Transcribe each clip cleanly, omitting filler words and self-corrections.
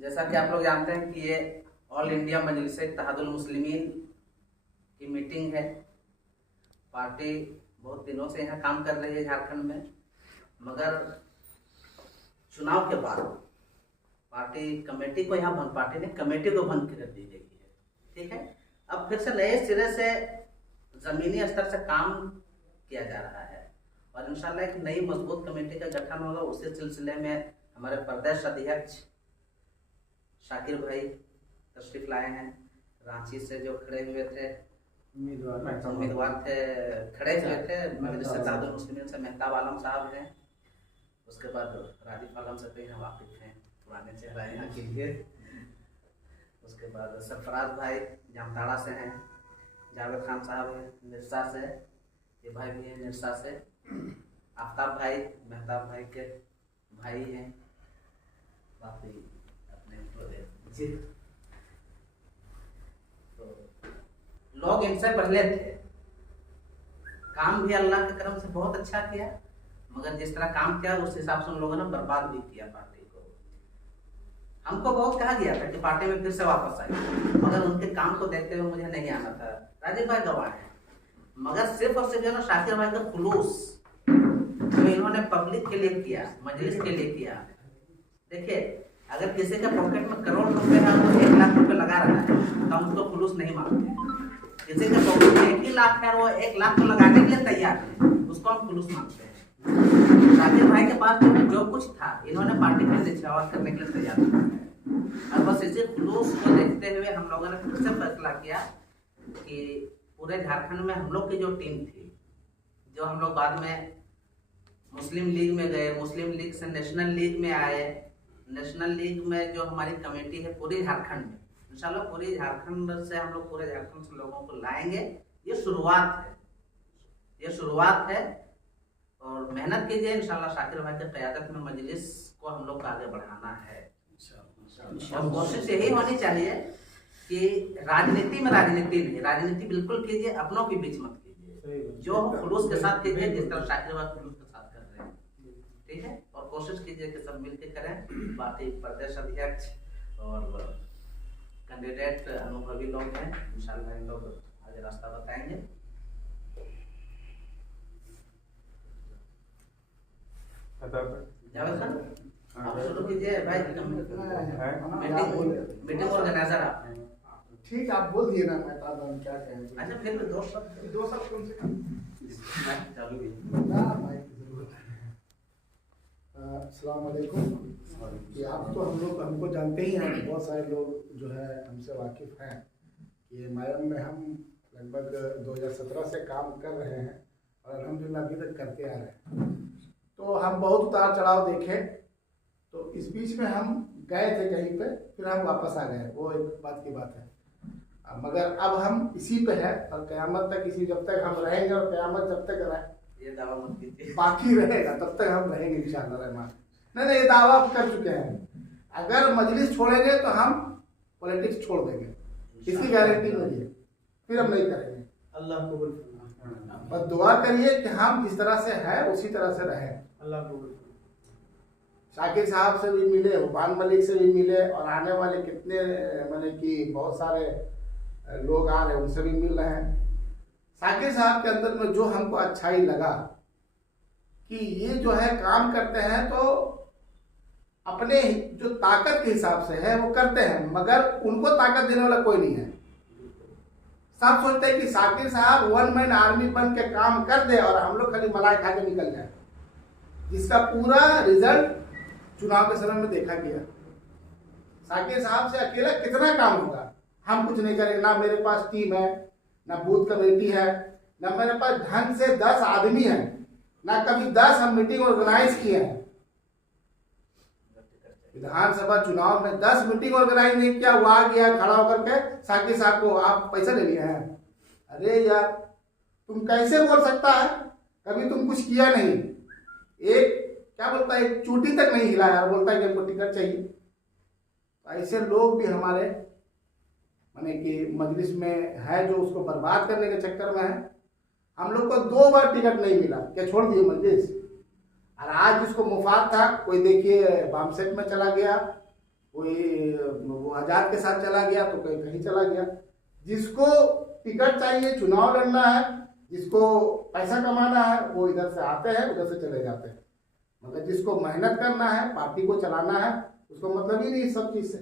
जैसा कि आप लोग जानते हैं कि ये ऑल इंडिया मजलिस इत्तेहादुल मुस्लिमीन की मीटिंग है। पार्टी बहुत दिनों से यहाँ काम कर रही है झारखंड में, मगर चुनाव के बाद पार्टी कमेटी को यहाँ पार्टी ने कमेटी को भंग कर दी गई है। ठीक है, अब फिर से नए सिरे से जमीनी स्तर से काम किया जा रहा है और इंशाल्लाह एक नई मजबूत कमेटी का गठन होगा। उसी सिलसिले में हमारे प्रदेश अध्यक्ष शाकिर भाई तशरीफ लाए हैं। रांची से जो खड़े हुए थे उम्मीदवार थे, खड़े हुए थे मजलिस इत्तेहादुल मुस्लिमीन से मेहताब आलम साहब हैं। उसके बाद राजीफ आलम से तो यहाँ वाकिफ हैं, पुराने चेहरा यहाँ के लिए। उसके बाद सरफराज भाई जामताड़ा से हैं, जावेद खान साहब हैं निरसा से, ये भाई भी हैं निरसा से। आफ्ताब भाई मेहताब भाई के भाई हैं, बाकी अपने जी। तो लोग इनसे पहले थे, काम भी अल्लाह के करम से बहुत अच्छा किया, मगर जिस तरह काम किया उस हिसाब से उन लोगों ने बर्बाद भी किया पार्टी को। हमको बहुत कहा गया था कि पार्टी में फिर से वापस आए, मगर उनके काम को देखते हुए मुझे नहीं आना था। राजीव भाई गवाह है, मगर सिर्फ और सिर्फ ना शाकिर भाई का खुलूस जो इन्होंने पब्लिक के लिए किया, मजलिस के लिए किया। देखिए, अगर किसी के पॉकेट में करोड़ रुपए है, वो 1 लाख रुपए लगा रहा है तो हम उसको खुलूस नहीं मानते। किसी के पॉकेट में 1 ही लाख है, वो 1 लाख को लगाने के लिए तैयार है, उसको हम खुलूस मानते हैं। शाकिर भाई के पास जो कुछ था इन्होंने पार्टी के लिए निछावर करने के लिए तैयार था। और बस इसी खुलूस को देखते हुए हम लोगों ने फिर से फैसला किया कि पूरे झारखंड में हम लोग की जो टीम थी, जो हम लोग बाद में मुस्लिम लीग में गए, मुस्लिम लीग से नेशनल लीग में आए, नेशनल लीग में जो हमारी कमेटी है पूरी झारखंड में, इंशाल्लाह पूरी झारखंड से हम लोग पूरे झारखंड से लोगों को लाएंगे। ये शुरुआत है, ये शुरुआत है और मेहनत कीजिए। इंशाल्लाह शाकिर भाई की क़यादत में मजलिस को हम लोग आगे बढ़ाना है और कोशिश यही होनी चाहिए कि राजनीति में राजनीति नहीं, राजनीति बिल्कुल कीजिए, अपनों के बीच मत कीजिए, जो खुलूस के साथ कीजिए, जिस तरह शाकिर भाई खुलूस के साथ कर रहे हैं। ठीक है, और कोशिश कीजिए कि सब मिलकर करें। बाकी प्रदेश अध्यक्ष और कैंडिडेट अनुभवी लोग हैं, इंशाल्लाह इन लोग आगे रास्ता बताएंगे। जावेद खान आप शुरू कीजिए भाई, मीटिंग ऑर्गेनाइजर आप हैं। ठीक, आप बोल दिए ना, मैं क्या कहें। अच्छा, फिर भी दो शब्द कम से कम चालू भी ना भाई की जरूरत है। अस्सलाम वालेकुम। ये आप तो हमको जानते ही हैं, बहुत सारे लोग जो है हमसे वाकिफ़ हैं। ये मायम में हम लगभग 2017 से काम कर रहे हैं और अल्हम्दुलिल्लाह अभी तक करते आ रहे हैं। तो हम बहुत उतार चढ़ाव देखे, तो इस बीच में हम गए थे कहीं पे, फिर हम वापस आ गए, वो एक बात की बात है। मगर अब हम इसी पे है और क़यामत तक इसी, जब तक हम रहेंगे और क़यामत जब तक ये दावा मत कीजिए, बाकी रहेगा तब तक हम रहेंगे इंशाअल्लाह रहमान। नहीं, ये दावा कर चुके हैं। अगर मजलिस छोड़ेंगे तो हम पॉलिटिक्स छोड़ देंगे, इसकी गारंटी नहीं है, फिर हम नहीं करेंगे। अल्लाह कबूल। बस दुआ करिए कि हम जिस तरह से है उसी तरह से रहें। अल्लाह कबूल। शाकिर साहब से भी मिले, उबान मलिक से भी मिले और आने वाले कितने माने कि बहुत सारे लोग आ रहे हैं, उनसे भी मिल रहे हैं। शाकिर साहब के अंदर में जो हमको अच्छाई लगा कि ये जो है काम करते हैं तो अपने जो ताकत के हिसाब से है वो करते हैं, मगर उनको ताकत देने वाला कोई नहीं है। सब सोचते हैं कि शाकिर साहब 1 मैन आर्मी बन के काम कर दे और हम लोग खाली मलाई खा के निकल जाए, जिसका पूरा रिजल्ट चुनाव के समय में देखा गया। शाकिर साहब से अकेला कितना काम होगा, हम कुछ नहीं करेंगे। ना मेरे पास टीम है, ना बूथ कमेटी है, ना मेरे पास ढंग से 10 आदमी है, ना कभी 10 हम मीटिंग ऑर्गेनाइज किए हैं। विधानसभा चुनाव में 10 मीटिंग ऑर्गेनाइज नहीं किया, वो आ गया खड़ा होकर के शाकिर साहब को आप पैसा ले लिए हैं। अरे यार, तुम कैसे बोल सकता है, कभी तुम कुछ किया नहीं। एक क्या बोलता है, एक चूटी तक नहीं हिलाया और बोलता है कि हमको टिकट चाहिए। तो ऐसे लोग भी हमारे माने कि मजलिस में है, जो उसको बर्बाद करने के चक्कर में है। हम लोग को 2 बार टिकट नहीं मिला, क्या छोड़ दिए मजलिस। और आज जिसको मुफाद था, कोई देखिए बामसेट में चला गया, कोई वो आजाद के साथ चला गया तो कोई कहीं चला गया। जिसको टिकट चाहिए, चुनाव लड़ना है, जिसको पैसा कमाना है, वो इधर से आते हैं, उधर से चले जाते हैं। मगर जिसको मेहनत करना है, पार्टी को चलाना है, उसको मतलब ही नहीं इस सब चीज से।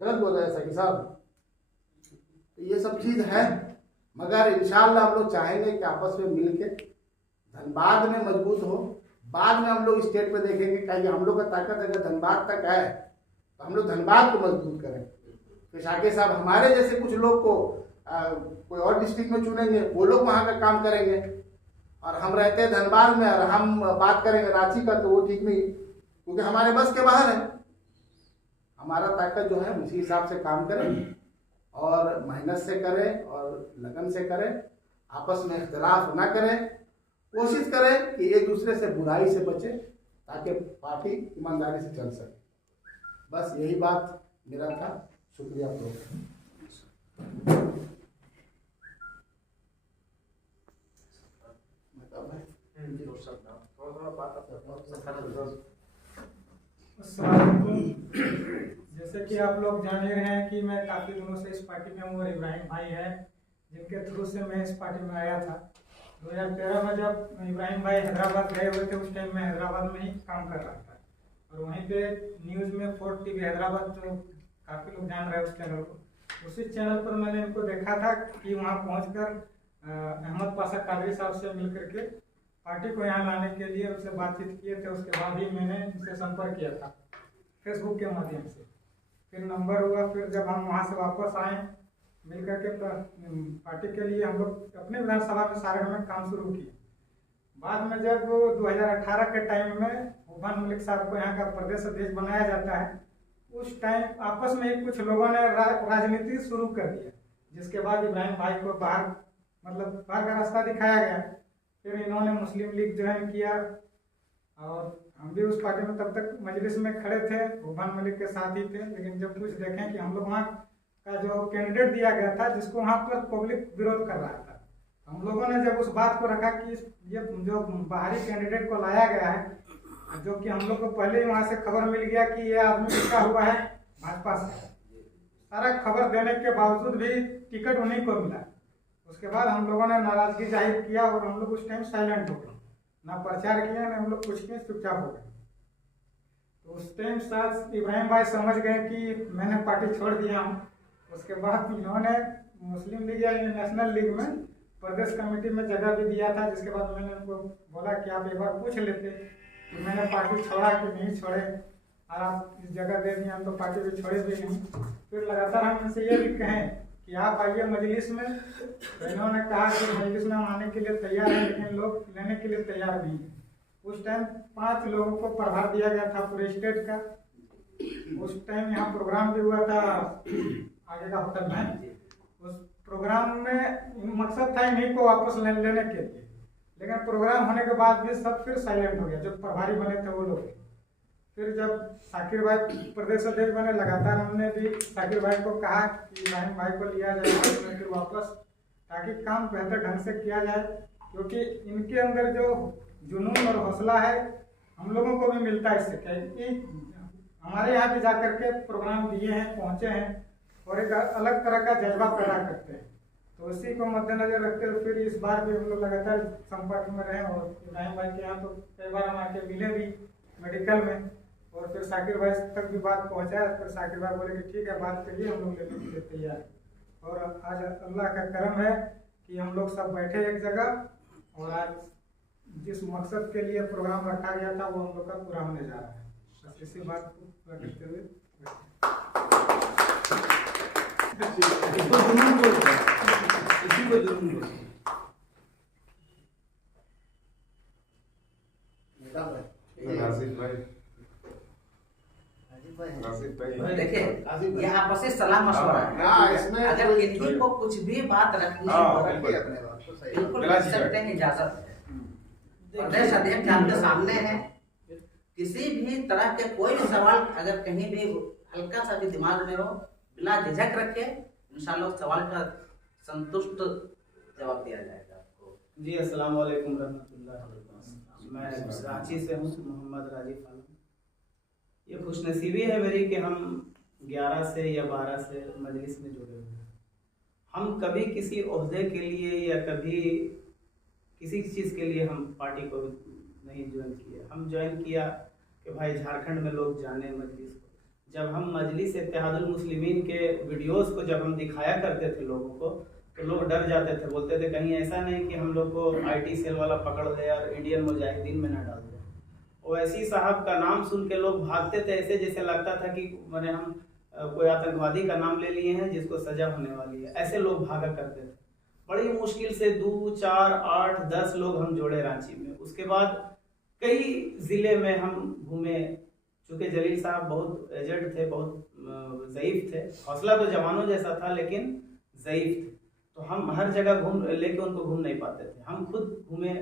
गलत बोल रहे हैं सखी साहब। तो ये सब चीज है, मगर इंशाअल्लाह हम लोग चाहेंगे कि आपस में मिलके धनबाद में मजबूत हो। बाद में हम लोग स्टेट में देखेंगे, कहीं हम लोग का ताकत अगर धनबाद तक है तो हम लोग धनबाद को मजबूत करें। तो शाकिर साहब हमारे जैसे कुछ लोग को कोई और डिस्ट्रिक्ट में चुनेंगे, वो लोग वहाँ का काम करेंगे, और हम रहते हैं धनबाद में और हम बात करेंगे रांची का, तो वो ठीक नहीं, क्योंकि हमारे बस के बाहर है। हमारा ताकत जो है उसी हिसाब से काम करें और मेहनत से करें और लगन से करें, आपस में इख्तिलाफ ना करें, कोशिश करें कि एक दूसरे से बुराई से बचें ताकि पार्टी ईमानदारी से चल सके। बस यही बात मेरा था। शुक्रिया। जैसे कि आप लोग जान ही रहे हैं कि मैं काफ़ी दिनों से इस पार्टी में हूँ और इब्राहिम भाई है जिनके थ्रू से मैं इस पार्टी में आया था। 2013 में जब इब्राहिम भाई हैदराबाद गए हुए थे, उस टाइम मैं हैदराबाद में ही काम कर रहा था, और वहीं पे न्यूज़ में फोर्ट टीवी हैदराबाद, जो काफ़ी लोग जान रहे हैं उस चैनल को, उसी चैनल पर मैंने इनको देखा था कि वहाँ पहुँचकर अहमद पाशा कादरी साहब से मिल करके पार्टी को यहाँ लाने के लिए उनसे बातचीत किए थे। उसके बाद ही मैंने उनसे संपर्क किया था फेसबुक के माध्यम से, फिर नंबर हुआ। फिर जब हम वहाँ से वापस आए मिल करके पार्टी के लिए हम लोग अपने विधानसभा में सारे में काम शुरू किए। बाद में जब 2018 के टाइम में हुब्बान मलिक साहब को यहाँ का प्रदेश अध्यक्ष बनाया जाता है, उस टाइम आपस में ही कुछ लोगों ने राजनीति शुरू कर दिया, जिसके बाद इब्राहिम भाई को बाहर का रास्ता दिखाया गया। फिर इन्होंने मुस्लिम लीग ज्वाइन किया और हम भी उस पार्टी में तब तक मजलिस में खड़े थे, हुब्बान मलिक के साथ ही थे। लेकिन जब कुछ देखें कि हम लोग वहाँ का जो कैंडिडेट दिया गया था, जिसको वहाँ पर पब्लिक विरोध कर रहा था, हम लोगों ने जब उस बात को रखा कि ये जो बाहरी कैंडिडेट को लाया गया है, जो कि हम लोग को पहले ही वहाँ से खबर मिल गया कि ये आदमी लिखा हुआ है भाजपा से, सारा खबर देने के बावजूद भी टिकट उन्हीं को मिला। उसके बाद हम लोगों ने नाराजगी जाहिर किया और हम लोग उस टाइम साइलेंट हो गए, ना प्रचार किया ना हम लोग कुछ किए, चुपचाप हो गए। तो उस टाइम साथ इब्राहिम भाई समझ गए कि मैंने पार्टी छोड़ दिया हूँ। उसके बाद इन्होंने मुस्लिम लीग या नेशनल लीग में प्रदेश कमेटी में जगह भी दिया था, जिसके बाद मैंने उनको बोला कि आप एक बार पूछ लेते कि मैंने पार्टी छोड़ा कि नहीं छोड़े, और आप इस जगह दे दिए, हम तो पार्टी भी छोड़े भी नहीं। फिर लगातार हम इनसे ये भी कहें कि आप आइए मजलिस में, तो इन्होंने कहा कि मजलिस में हम आने के लिए तैयार हैं, लेकिन लोग लेने के लिए तैयार नहीं है। उस टाइम 5 लोगों को प्रभार दिया गया था पूरे स्टेट का। उस टाइम यहाँ प्रोग्राम भी हुआ था आगे का होटल में। उस प्रोग्राम में मकसद था इन्हीं को वापस लेने के लिए, लेकिन प्रोग्राम होने के बाद भी सब फिर साइलेंट हो गया। जो प्रभारी बने थे वो लोग। फिर जब शाकिर भाई प्रदेश अध्यक्ष बने, लगातार हमने भी शाकिर भाई को कहा कि इब्राहिम भाई को लिया जाए फिर वापस, ताकि काम बेहतर ढंग से किया जाए, क्योंकि इनके अंदर जो जुनून और हौसला है हम लोगों को भी मिलता है इससे। क्योंकि हमारे यहाँ भी जाकर के प्रोग्राम दिए हैं, पहुँचे हैं और एक अलग तरह का जज्बा पैदा करते हैं। तो उसी को मद्देनजर रखते हुए फिर इस बार भी हम लोग लगातार संपर्क में रहे और इब्राहिम भाई के यहाँ तो कई बार हम आके मिले भी मेडिकल में, और फिर शाकिर भाई तक भी बात पहुँचाया। फिर शाकिर भाई बोले कि ठीक है, बात करिए, हम लोग लेने के लिए तैयार हैं। और आज अल्लाह का करम है कि हम लोग सब बैठे एक जगह, और आज जिस मकसद के लिए प्रोग्राम रखा गया था वो हम लोग का पूरा होने जा रहा है। बस इसी बात को पूरा करते हुए देखिए ये आपस में सलाह मशवरा है। इसमें अगर किसी को कुछ भी बात रखनी है बिल्कुल कर सकते हैं, इजाजत है। प्रदेश अध्यक्ष आपके सामने है, किसी भी तरह के कोई भी सवाल अगर कहीं भी हल्का सा भी दिमाग में हो, बिना झिझक रखे इंशाल्लाह सवाल का संतुष्ट जवाब दिया जाएगा आपको। जी अस्सलाम वालेकुम रहमतुल्लाह। मैं रांची से हूँ, मोहम्मद राजीव आलम। ये खुशनसीबी है मेरी कि हम 11 से या 12 से मजलिस में जुड़े हुए हैं। हम कभी किसी ओहदे के लिए या कभी किसी चीज़ के लिए हम पार्टी को नहीं ज्वाइन किया। हम ज्वाइन किया कि भाई झारखंड में लोग जाने मजलिस को। जब हम मजलिस इत्तेहादुल मुस्लिमीन के वीडियोस को जब हम दिखाया करते थे लोगों को, तो लोग डर जाते थे, बोलते थे कहीं ऐसा नहीं कि हम लोग को IT सेल वाला पकड़ ले और इंडियन मुजाहिदीन में ना डाल दे। ओवैसी साहब का नाम सुन के लोग भागते थे, ऐसे जैसे लगता था कि मैंने हम कोई आतंकवादी का नाम ले लिए हैं जिसको सजा होने वाली है। ऐसे लोग भागा करते थे। बड़ी मुश्किल से 2, 4, 8, 10 लोग हम जोड़े रांची में। उसके बाद कई ज़िले में हम घूमे। चूँकि जलील साहब बहुत एजेड थे, बहुत ज़ईफ़ थे, हौसला तो जवानों जैसा था लेकिन ज़ईफ़ थे, तो हम हर जगह लेके उनको घूम नहीं पाते थे। हम खुद घूमे,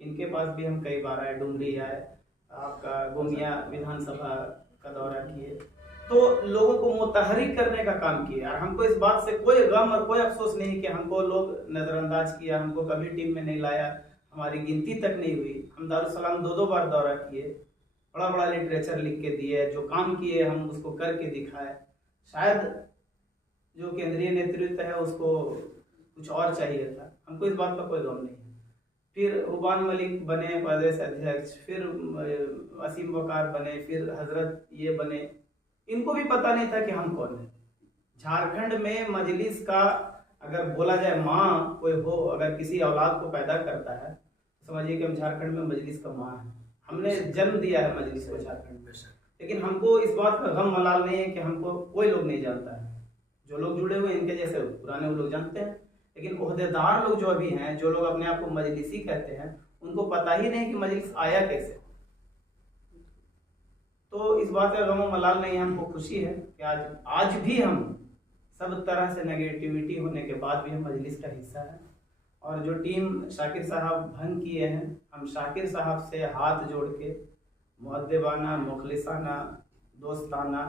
इनके पास भी हम कई बार आए, डुमरी आए, आपका गोमिया विधानसभा का दौरा किए, तो लोगों को मुतहरिक करने का काम किया। और हमको इस बात से कोई गम और कोई अफसोस नहीं कि हमको लोग नज़रअंदाज किया, हमको कभी टीम में नहीं लाया, हमारी गिनती तक नहीं हुई। हम दारुसलाम 2-2 बार दौरा किए, बड़ा बड़ा लिटरेचर लिख के दिए, जो काम किए हम उसको करके दिखाए। शायद जो केंद्रीय नेतृत्व है उसको कुछ और चाहिए था, हमको इस बात का कोई गम नहीं है। फिर उबान मलिक बने प्रदेश अध्यक्ष, फिर वसीम वकार बने, फिर हजरत ये बने। इनको भी पता नहीं था कि हम कौन है। झारखंड में मजलिस का अगर बोला जाए माँ कोई हो, अगर किसी औलाद को पैदा करता है तो समझिए कि हम झारखंड में मजलिस का माँ है। हमने जन्म दिया है मजलिस को झारखंड में। लेकिन हमको इस बात का गम मलाल नहीं है कि हमको कोई लोग नहीं जानता है। जो लोग जुड़े हुए इनके जैसे पुराने वो लोग जानते हैं, लेकिन ओहदेदार लोग जो अभी हैं, जो लोग अपने आप को मजलिसी कहते हैं, उनको पता ही नहीं कि मजलिस आया कैसे। तो इस बात का गम मलाल नहीं है, हमको खुशी है कि आज भी हम सब तरह से नेगेटिविटी होने के बाद भी हम मजलिस का हिस्सा है। और जो टीम शाकिर साहब भंग किए हैं, हम शाकिर साहब से हाथ जोड़ के मुअद्दिबाना, मुखलिसाना, दोस्ताना,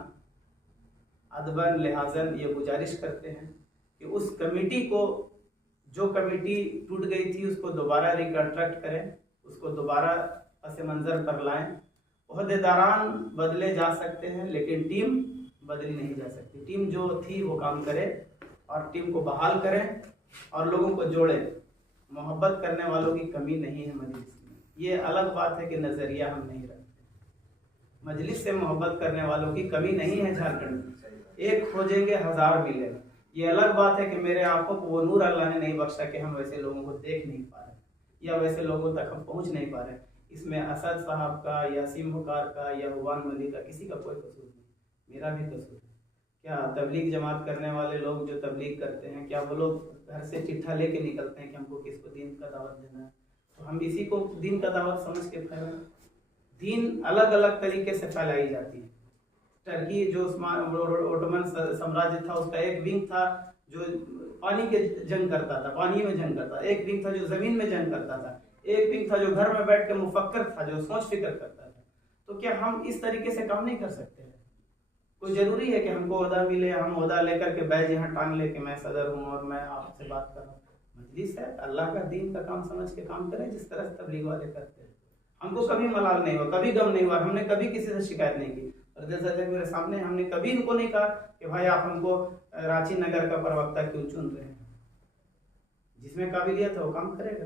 अदबन लिहाजन ये गुजारिश करते हैं कि उस कमेटी को, जो कमेटी टूट गई थी, उसको दोबारा रिकंस्ट्रक्ट करें, उसको दोबारा पस मंज़र पर लाएं। ओहदेदारान बदले जा सकते हैं लेकिन टीम बदली नहीं जा सकती। टीम जो थी वो काम करे और टीम को बहाल करें और लोगों को जोड़ें। मोहब्बत करने वालों की कमी नहीं है मजलिस में। ये अलग बात है कि नज़रिया हम नहीं रखते। मजलिस से मोहब्बत करने वालों की कमी नहीं है झारखंड में। एक खोजेंगे 1000 मिलेगा। ये अलग बात है कि मेरे आंखों को वो नूर अल्लाह ने नहीं बख्शा कि हम वैसे लोगों को देख नहीं पा रहे या वैसे लोगों तक हम पहुँच नहीं पा रहे। इसमें असद साहब का या वसीम वकार का या उबान मलिक का किसी का कोई कसूर नहीं, मेरा भी कसूर है। क्या तबलीग जमात करने वाले लोग जो तबलीग करते हैं, क्या वो लोग घर से चिट्ठा लेके निकलते हैं कि हमको किसको दीन का दावत देना है? तो हम इसी को दीन का दावत समझ के फैलाएं। दीन अलग अलग तरीके से फैलाई जाती है। टर्की जो ओटोमन साम्राज्य था, उसका एक विंग था जो पानी के जंग करता था, पानी में जंग करता था। एक विंग था जो जमीन में जंग करता था। एक विंग था जो घर में बैठ के मुफक्कर था, जो सोच फिक्र करता था। तो क्या हम इस तरीके से काम नहीं कर सकते हैं? कोई जरूरी है कि हमको ओहदा मिले, हम ओहदा लेकर के बैज यहाँ टांग ले कि मैं सदर हूँ और मैं आपसे बात कर रहा हूँ? मजलिस है, अल्लाह का दीन का काम समझ के काम करें जिस तरह से तबलीग वाले करते हैं। हमको कभी मलाल नहीं हुआ, कभी गम नहीं हुआ, हमने कभी किसी से शिकायत नहीं की। और मेरे सामने हमने कभी इनको नहीं कहा कि भाई आप हमको रांची नगर का प्रवक्ता क्यों चुन रहे हैं। जिसमें काबिलियत है वो काम करेगा।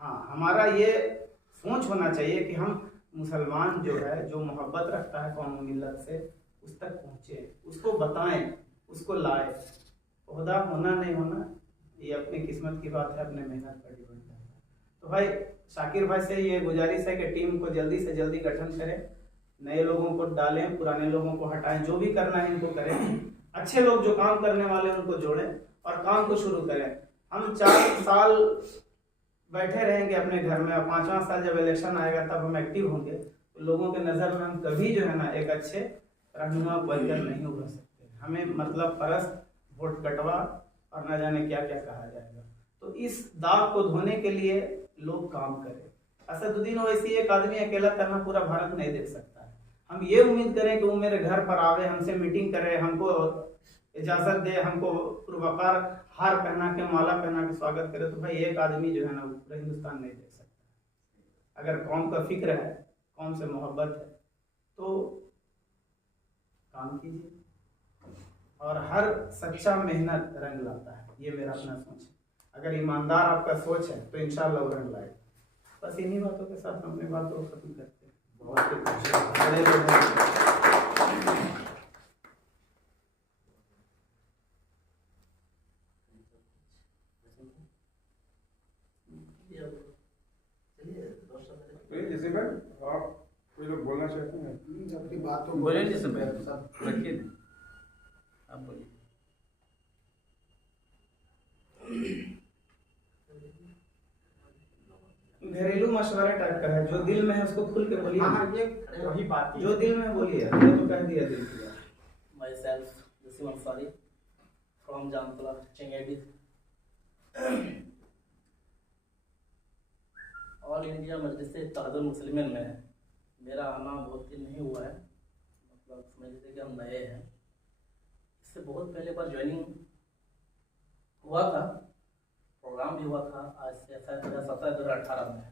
हाँ, हमारा ये सोच होना चाहिए कि हम मुसलमान जो है, जो मोहब्बत रखता है कौम मिल्लत से, उस तक पहुँचे, उसको बताएं, उसको लाए। ओहदा होना नहीं होना ये अपनी किस्मत की बात है, अपने मेहनत पर डिपेंड करता है। तो भाई शाकिर भाई से ये गुजारिश है कि टीम को जल्दी से जल्दी गठन करें, नए लोगों को डालें, पुराने लोगों को हटाएं, जो भी करना है इनको करें। अच्छे लोग जो काम करने वाले उनको जोड़ें और काम को शुरू करें। हम 4 साल बैठे रहेंगे अपने घर में और 5वां साल जब इलेक्शन आएगा तब हम एक्टिव होंगे, तो लोगों के नज़र में हम कभी जो है ना एक अच्छे रहनुमा बनकर नहीं उभर सकते। हमें मतलब परस्त, वोट कटवा और न जाने क्या क्या कहा जाएगा। तो इस दाग को धोने के लिए लोग काम करें। असदुद्दीन ओवैसी एक आदमी अकेला करना पूरा भारत नहीं देख सकता है। हम ये उम्मीद करें कि वो मेरे घर पर आवे, हमसे मीटिंग करे, हमको इजाज़त दे, हमको पुरवकार हार पहना के, माला पहना के स्वागत करे, तो भाई एक आदमी जो है ना पूरा हिंदुस्तान नहीं देख सकता। अगर कौम का फिक्र है, कौम से मोहब्बत है, तो काम कीजिए, और हर सच्चा मेहनत रंग लाता है, ये मेरा अपना सोच है। अगर ईमानदार आपका सोच है तो इंशाल्लाह वो रंग लाएगा। बस इन्हीं बातों के साथ हम अपनी बात को खत्म करते हैं। बहुत बड़े लोग हैं। जैसे मैं आप कोई लोग बोलना चाहते हैं अपनी बातों को बोलिए जी सब रखिए, आप बोलिए। घरेलू मशवरा टाइप का है, जो दिल में है उसको खुल के बोलिए। हाँ, ये वही बात है। जो दिल में बोलिए, हमने तो कह दिया दिल की बात। Myself, Yusuf Ansari from Jamtala, Chengedi. All India Majlis Ittehadul Muslimeen में मेरा आना बहुत दिन नहीं हुआ है, मतलब समझ लीजिए कि हम नए हैं। इससे बहुत पहले बार ज्वाइनिंग हुआ था, प्रोग्राम भी हुआ था आज से 2017-2018 में।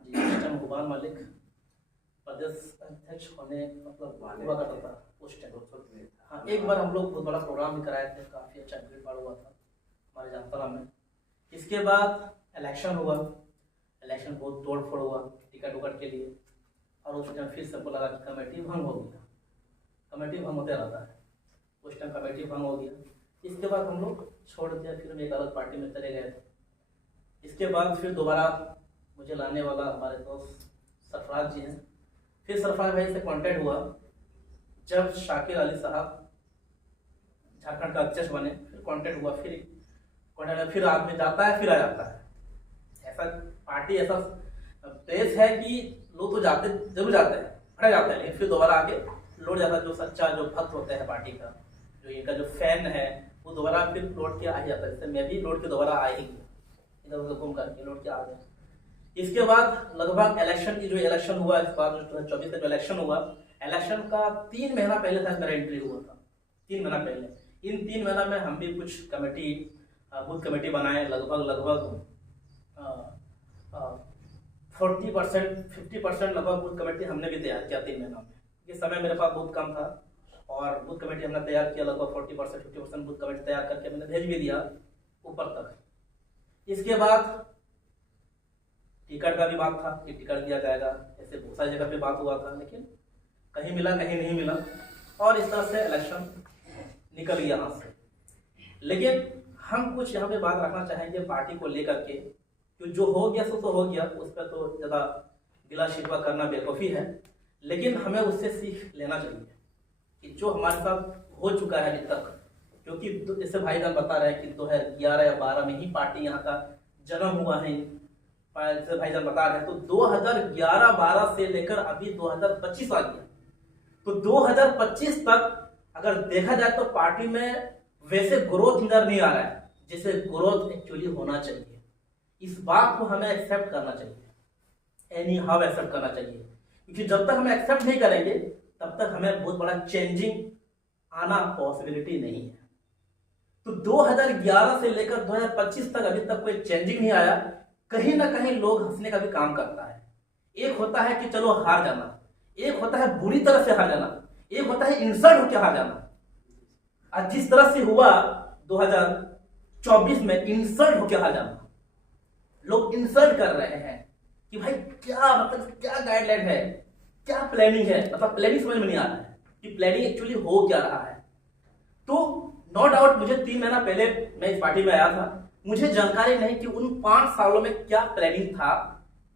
जी, उस टाइम गुबान मालिक प्रदेश अध्यक्ष होने मतलब हुआ करता था उस टाइम। हाँ, एक बार हम लोग बहुत बड़ा प्रोग्राम भी कराए थे, काफ़ी अच्छा भीड़ भाड़ हुआ था हमारे जामतला में। इसके बाद इलेक्शन हुआ, इलेक्शन बहुत तोड़ फोड़ हुआ टिकट उकट के लिए, और उस टाइम फिर सबको लगा कि कमेटी भंग हो गया। कमेटी भंग होते रहता है, उस टाइम कमेटी भंग हो गया। इसके बाद हम लोग छोड़ दिया, फिर हम एक अलग पार्टी में चले गए थे। इसके बाद फिर दोबारा मुझे लाने वाला हमारे दोस्त सरफराज जी हैं। फिर सरफराज भाई से कांटेक्ट हुआ जब शाकिर अली साहब झारखंड का अध्यक्ष बने, फिर कांटेक्ट हुआ, फिर कांटेक्ट फिर आदमी जाता है फिर आ जाता है। ऐसा पार्टी ऐसा प्लेस है कि लोग तो जाते जरूर जाते हैं, हट जाते हैं, लेकिन फिर दोबारा आके लौट जाता है। जो सच्चा जो भक्त होता है पार्टी का, जो इनका जो फैन है, वो दोबारा फिर लौट के आ ही जाता है। जैसे मैं भी लौट के दोबारा आ ही गया, इधर उधर घूम करके लौट के आ गया। इसके बाद लगभग इलेक्शन की जो इलेक्शन हुआ इस बार 2024 का जो इलेक्शन हुआ, इलेक्शन का 3 महीना पहले था मेरा एंट्री हुआ था, 3 महीना पहले। इन 3 महीना में हम भी कुछ कमेटी बूथ कमेटी बनाए, लगभग 40% 50% लगभग बूथ कमेटी हमने भी तैयार किया 3 महीना में। ये समय मेरे पास बहुत कम था, और बूथ कमेटी हमने तैयार किया लगभग 40% 50% बूथ कमेटी तैयार करके मैंने भेज भी दिया ऊपर तक। इसके बाद टिकट का भी बात था कि टिकट दिया जाएगा, ऐसे बहुत सारी जगह पे बात हुआ था, लेकिन कहीं मिला कहीं नहीं मिला, और इस तरह से इलेक्शन निकल गया यहाँ से। लेकिन हम कुछ यहाँ पे बात रखना चाहेंगे पार्टी को लेकर के, कि जो हो गया सो तो हो गया, उस पर तो ज़्यादा गिला शिकवा करना बेवकूफ़ी है। लेकिन हमें उससे सीख लेना चाहिए कि जो हमारे साथ हो चुका है अभी तक, क्योंकि जैसे भाईजान बता रहे हैं कि 2011 या 12 में ही पार्टी यहाँ का जन्म हुआ है, जैसे भाईजान बता रहे हैं, तो 2011-12 से लेकर अभी 2025 आ गया। तो 2025 तक अगर देखा जाए तो पार्टी में वैसे ग्रोथ नजर नहीं आ रहा है जैसे ग्रोथ एक्चुअली होना चाहिए। इस बात को हमें एक्सेप्ट करना चाहिए, एनी हाउ एक्सेप्ट करना चाहिए, क्योंकि जब तक हम एक्सेप्ट नहीं करेंगे तब तक हमें बहुत बड़ा चेंजिंग आना पॉसिबिलिटी नहीं है। तो 2011 से लेकर 2025 तक अभी तक कोई चेंजिंग नहीं आया। कहीं ना कहीं लोग हंसने का भी काम करता है। एक होता है कि चलो हार जाना, एक होता है बुरी तरह से हार जाना, एक होता है इंसल्ट होकर हार जाना। आज जिस तरह से हुआ 2024 में इंसल्ट होकर हार जाना, लोग इंसल्ट कर रहे हैं कि भाई क्या मतलब क्या गाइडलाइन है, क्या प्लानिंग है, मतलब प्लानिंग समझ में नहीं आ रहा है कि प्लानिंग एक्चुअली हो क्या रहा है। तो नो डाउट मुझे 3 महीना पहले मैं इस पार्टी में आया था, मुझे जानकारी नहीं कि उन 5 सालों में क्या प्लानिंग था,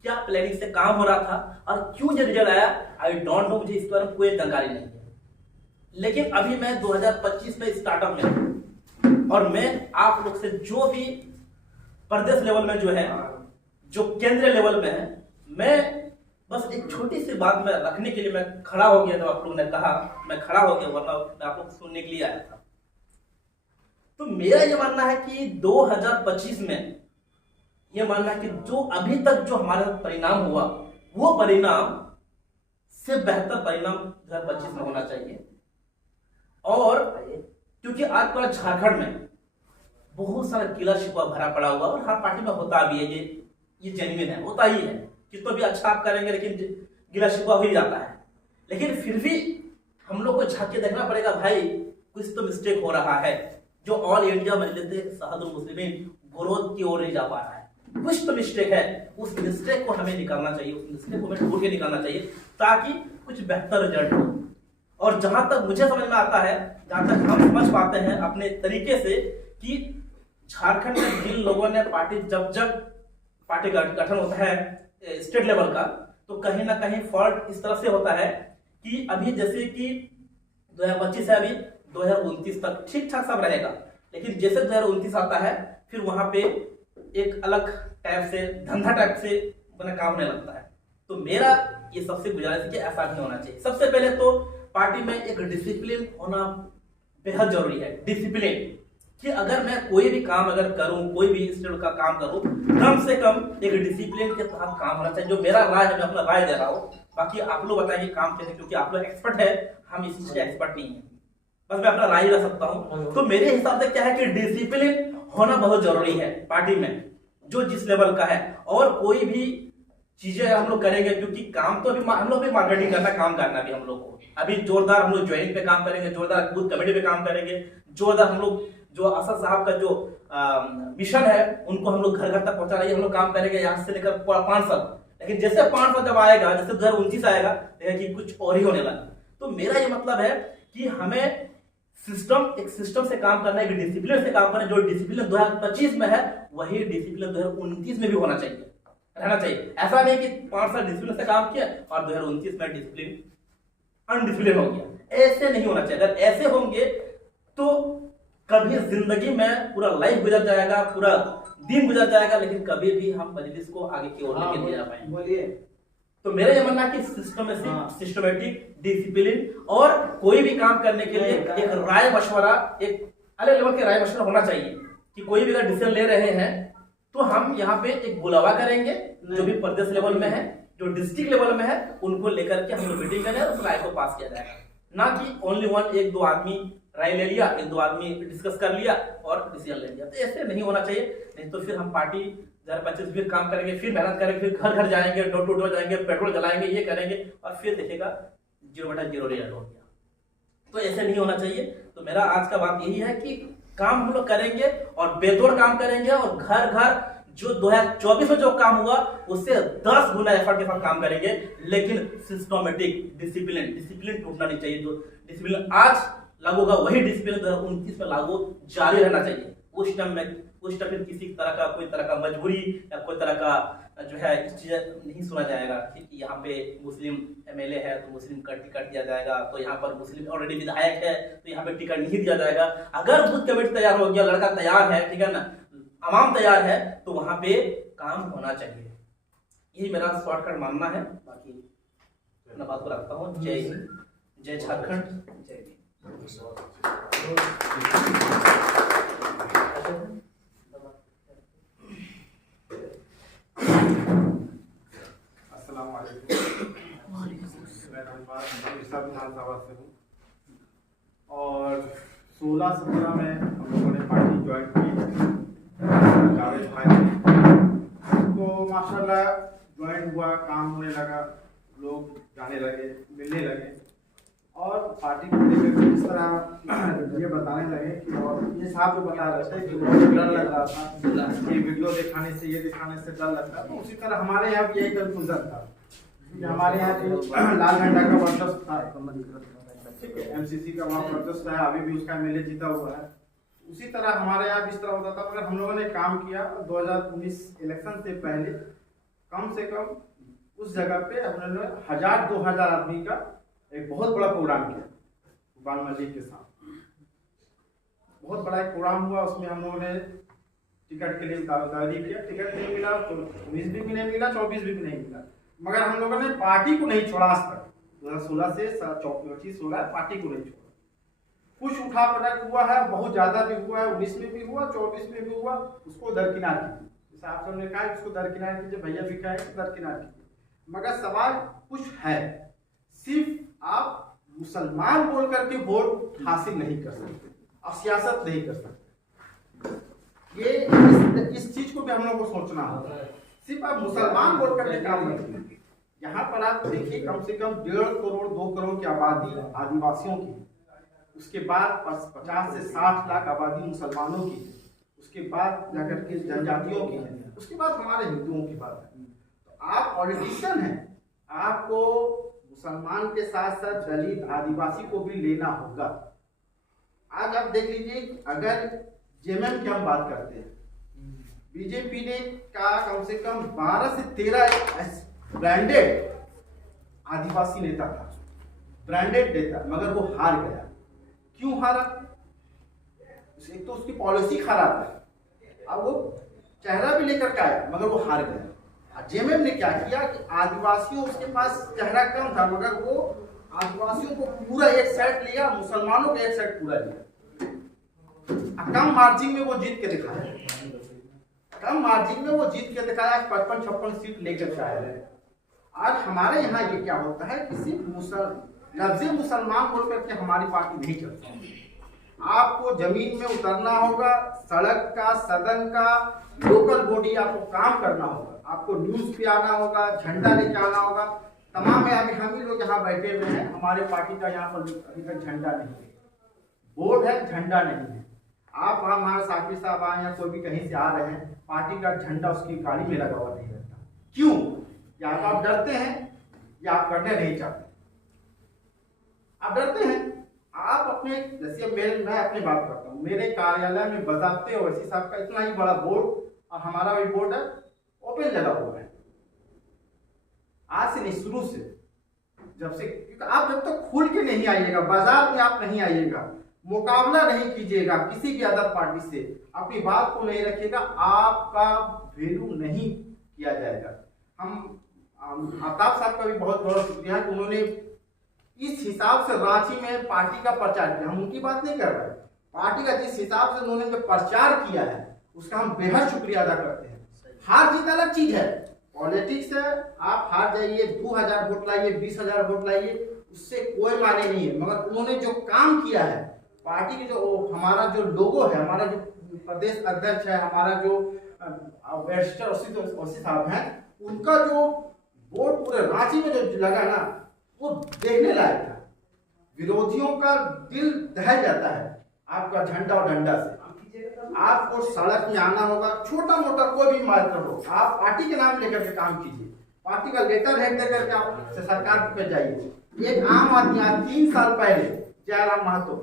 क्या प्लानिंग से काम हो रहा था, और क्यों जो रिजल्ट आया आई डोंट नो, मुझे इस बारे में कोई जानकारी नहीं है। लेकिन अभी मैं 2025 में स्टार्टअप में हूं, और मैं आप लोग से जो भी प्रदेश लेवल में जो है, जो केंद्रीय लेवल में है, मैं बस एक छोटी सी बात में रखने के लिए मैं खड़ा हो गया। जब आप लोगों ने कहा मैं खड़ा हो गया, वरना मैं आप लोग सुनने के लिए आया था। तो मेरा ये मानना है कि 2025 में ये मानना है कि जो अभी तक जो हमारा परिणाम हुआ, वो परिणाम से बेहतर परिणाम 2025 में होना चाहिए। और क्योंकि आज कल झारखंड में बहुत सारा गिला शिकवा भरा पड़ा हुआ, और हर पार्टी में होता भी है, ये जेन्युइन है, होता ही है। कितना भी अच्छा आप करेंगे लेकिन गिला शिकवा हो ही जाता है। लेकिन फिर भी हम लोग को झांक के देखना पड़ेगा भाई कुछ तो मिस्टेक हो रहा है, जो ऑल इंडिया मजलिस इत्तेहादुल मुस्लिमीन ग्रोथ की ओर नहीं जा पा रहा है, कुछ तो मिस्टेक है। उस मिस्टेक को हमें निकालना चाहिए, उस मिस्टेक को हमें ढूंढ के निकालना चाहिए ताकि कुछ बेहतर रिजल्ट हो। और जहां तक मुझे समझ में आता है, जहां तक हम समझ पाते हैं अपने तरीके से, कि झारखंड में जिन लोगों ने पार्टी जब पार्टी का गठन होता है स्टेट लेवल का, तो कहीं ना कहीं फॉल्ट इस तरह से होता है कि अभी जैसे कि 2025 है, अभी 2029 तक ठीक ठाक सब रहेगा, लेकिन जैसे 2029 आता है फिर वहां पे एक अलग टाइप से धंधा टाइप से बना काम होने लगता है। तो मेरा ये सबसे गुजारिश है कि ऐसा नहीं होना चाहिए। सबसे पहले तो पार्टी में एक डिसिप्लिन होना बेहद जरूरी है। डिसिप्लिन कि अगर मैं कोई भी काम अगर करूं, कोई भी स्टेट का काम करूं, कम से कम एक डिसिप्लिन के तहत काम होना चाहिए। जो मेरा राय है, मैं अपना राय दे रहा हूं, बाकी आप लोग बताएंगे काम कैसे, क्योंकि आप लोग एक्सपर्ट है, हम इस चीज के एक्सपर्ट नहीं है, बस मैं अपना राय दे सकता हूं। तो मेरे हिसाब से क्या है कि डिसिप्लिन होना बहुत जरूरी है पार्टी में, जो जिस लेवल का है। और कोई भी चीजें हम लोग करेंगे, क्योंकि काम तो अभी हम लोग भी मार्केटिंग करना, काम करना भी हम लोग को अभी जोरदार हम लोग ज्वाइनिंग पे काम करेंगे, जोरदार बूथ कमेटी पे काम करेंगे, जोरदार हम लोग जो असद साहब का जो मिशन है उनको हम लोग घर घर तक पहुंचा रही है, हम लोग काम करेंगे यहाँ से लेकर 5 साल। लेकिन जैसे 5 साल जब आएगा, जैसे 2029 आएगा, कि कुछ और ही होने लगा। तो मेरा ये मतलब है कि हमें एक सिस्टम से काम करना है, एक डिसिप्लिन से काम करना है। जो डिसिप्लिन 2025 में है वही डिसिप्लिन 2029 में भी होना चाहिए, रहना चाहिए। ऐसा नहीं कि 5 साल डिसिप्लिन से काम किया और 2029 में डिसिप्लिन अनडिसिप्लिन हो गया, ऐसे नहीं होना चाहिए। अगर ऐसे होंगे तो कभी जिंदगी में पूरा लाइफ गुजर जाएगा, पूरा दिन गुजर जाएगा, लेकिन कभी भी हम मजलिस को आगे की ओर लेके नहीं जा पाएंगे। बोलिए। तो मेरा ये मानना है कि सिस्टमेटिक डिसिप्लिन और कोई भी काम करने के लिए एक राय मशवरा, एक अलग लेवल के राय मशवरा होना चाहिए कि कोई भी अगर डिसीजन ले रहे हैं तो हम यहाँ पे एक बुलावा करेंगे, जो भी प्रदेश लेवल में है, जो डिस्ट्रिक्ट लेवल में है, उनको लेकर के हम लोग मीटिंग करें और उस राय को पास किया जाएगा। ना कि ओनली वन, 1-2 आदमी राय ले लिया, 1-2 आदमी डिस्कस कर लिया और डिसीजन ले लिया। तो ऐसे नहीं होना चाहिए, नहीं तो फिर हम पार्टी 2025 फिर काम करेंगे, फिर मेहनत करेंगे, फिर घर घर जाएंगे, डोर टू डोर जाएंगे, पेट्रोल जलाएंगे, ये करेंगे और फिर देखेगा 0/0 रिजल्ट हो गया। तो ऐसे नहीं होना चाहिए। तो मेरा आज का बात यही है कि काम हम लोग करेंगे और बेतौर काम करेंगे और घर घर जो 2024 में जो काम हुआ उससे 10 गुना एफर्ट के साथ काम करेंगे, लेकिन सिस्टमेटिक डिसिप्लिन टूटना नहीं चाहिए। जो डिसिप्लिन आज लागू होगा वही डिसिप्लिन 2029 में लागू जारी रहना चाहिए। उस टाइम किसी तरह का कोई तरह का मजबूरी या कोई तरह का जो है इस चीज नहीं सुना जाएगा कि यहाँ पे मुस्लिम एमएलए है तो मुस्लिम का टिकट दिया जाएगा, तो यहाँ पर मुस्लिम ऑलरेडी विधायक है तो यहाँ पे टिकट नहीं दिया जाएगा। अगर बूथ कमेटी तैयार हो गया, लड़का तैयार है, ठीक है ना, आवाम तैयार है, तो वहां पे काम होना चाहिए। यही मेरा शॉर्टकट मानना है। बाकी अपना बात को रखता हूँ। जय हिंद, जय झारखंड, जय भीम। अस्सलाम वालेकुम। मैं धनबाद उड़ीसा विधानसभा से हूँ और 16-17 में हम लोगों ने पार्टी ज्वाइन की। जावेद भाई तो माशाल्लाह ज्वाइन हुआ, काम होने लगा, लोग जाने लगे, मिलने लगे और पार्टी को लेकर इस तरह ये बताने लगे कि और ये साहब जो बता रहे थे कि बहुत डर लग रहा था, ये वीडियो दिखाने से, ये दिखाने से डर लगता। तो उसी तरह हमारे यहाँ भी यही कंफ्यूजन था कि हमारे यहाँ जो लाल झंडा का वर्चस्व था, ठीक है, एमसीसी का वहाँ वर्चस्व है, अभी भी उसका एमएलए जीता हुआ है। उसी तरह हमारे यहाँ भी इस तरह होता था। मगर हम लोगों ने काम किया 2019 इलेक्शन से पहले कम से कम उस जगह पे हमने 1000-2000 आदमी का एक बहुत बड़ा प्रोग्राम किया गुबान मलिक के साथ। बहुत बड़ा एक प्रोग्राम हुआ, उसमें हम लोगों ने टिकट के लिए दावेदारी किया। टिकट नहीं मिला तो 19 भी नहीं मिला, 24 भी नहीं मिला, मगर हम लोगों ने पार्टी को नहीं छोड़ा आज तक। 2016 से 24-16 पार्टी को नहीं छोड़ा। कुछ उठा पटक हुआ है, बहुत ज्यादा भी हुआ है, 19 में भी हुआ, 24 में भी हुआ, उसको दरकिनार कीजिए। जैसे आप सबने कहा उसको दरकिनार कीजिए, भैया भी कहे दरकिनार कीजिए। मगर सवाल कुछ है, सिर्फ आप मुसलमान बोल करके वोट हासिल नहीं कर सकते और सियासत नहीं कर सकते। ये इस चीज को भी हम लोग को सोचना होगा। सिर्फ आप मुसलमान बोल करके काम नहीं, यहाँ पर आप देखिए कम से कम 1.5 करोड़ 2 करोड़ की आबादी आदिवासियों की है। उसके बाद 50 से 60 लाख आबादी मुसलमानों की है। उसके बाद जाकर के जनजातियों की है। उसके बाद हमारे हिंदुओं की बात है। तो आप पॉलिटिशियन हैं, आपको मुसलमान के साथ साथ दलित आदिवासी को भी लेना होगा। आज आप देख लीजिए, अगर जेएमएम की हम बात करते हैं, बीजेपी ने का कम से कम 12 से 13 ब्रांडेड आदिवासी नेता था, ब्रांडेड नेता, मगर वो हार गया। क्यों हारा? एक तो उसकी पॉलिसी खराब है। अब वो चेहरा भी लेकर के आया मगर वो हार गया। जेएमएम ने क्या किया कि आदिवासियों, उसके पास चेहरा कम था मगर वो आदिवासियों को पूरा एक साइड लिया, मुसलमानों को एक साइड पूरा लिया। कम मार्जिन में वो जीत के दिखाया, कम मार्जिन में वो जीत के दिखाया। 55-56 सीट लेकर के आया है। आज हमारे यहाँ ये क्या होता है कि सिर्फ लफ्ज़े मुसलमान बोल करके हमारी पार्टी नहीं चलती। आपको जमीन में उतरना होगा, सड़क का, सदन का, लोकल बॉडी आपको काम करना होगा, आपको न्यूज पे आना होगा, झंडा लेके आना होगा। तमाम हम ही लोग यहाँ बैठे हुए हैं, हमारे पार्टी का यहाँ पर अभी तक झंडा नहीं है, बोर्ड है, झंडा नहीं है। आप हमारे साकिर साहब आए या कोई भी कहीं से आ रहे हैं, पार्टी का झंडा उसकी गाड़ी में लगा हुआ नहीं रहता। क्यों? या तो आप डरते हैं या आप करने नहीं चाहते। आप डरते हैं। आप अपने, जैसे मैं अपनी बात करता हूँ, मेरे कार्यालय में बजाते ओवैसी साहब का इतना ही बड़ा बोर्ड, और हमारा भी बोर्ड है, ओपन लगा हुआ है। आज से नहीं, शुरू से, जब से, क्योंकि आप जब तक खुल के नहीं आइएगा, बाजार में आप नहीं आइएगा, मुकाबला नहीं कीजिएगा किसी भी अदर पार्टी से, अपनी बात को नहीं रखिएगा, आपका वैल्यू नहीं किया जाएगा। हम आफ्ताब साहब का भी बहुत बहुत शुक्रिया है कि उन्होंने इस हिसाब से रांची में पार्टी का प्रचार किया। हम उनकी बात नहीं कर रहे, पार्टी का जिस हिसाब से उन्होंने जो प्रचार किया है उसका हम बेहद शुक्रिया अदा करते हैं। हार जीत अलग चीज है, पॉलिटिक्स है। आप हार जाइए, 2000 वोट लाइए, 20,000 वोट लाइए, उससे कोई माने नहीं है। मगर उन्होंने जो काम किया है, पार्टी के जो हमारा जो लोगो है, हमारा जो प्रदेश अध्यक्ष है, हमारा जो बैरिस्टर ओवैसी साहब हैं, उनका जो वोट पूरे रांची में जो लगा ना, वो देखने लायक था। विरोधियों का दिल दहल जाता है आपका झंडा और डंडा से। आपको सड़क में आना होगा, छोटा मोटा कोई भी मार्कर हो, आप पार्टी के नाम लेकर के काम कीजिए, पार्टी का लेटर हेड देकर के आप सरकार पे जाइए। एक आम आदमी आज 3 साल पहले, जयराम महतो,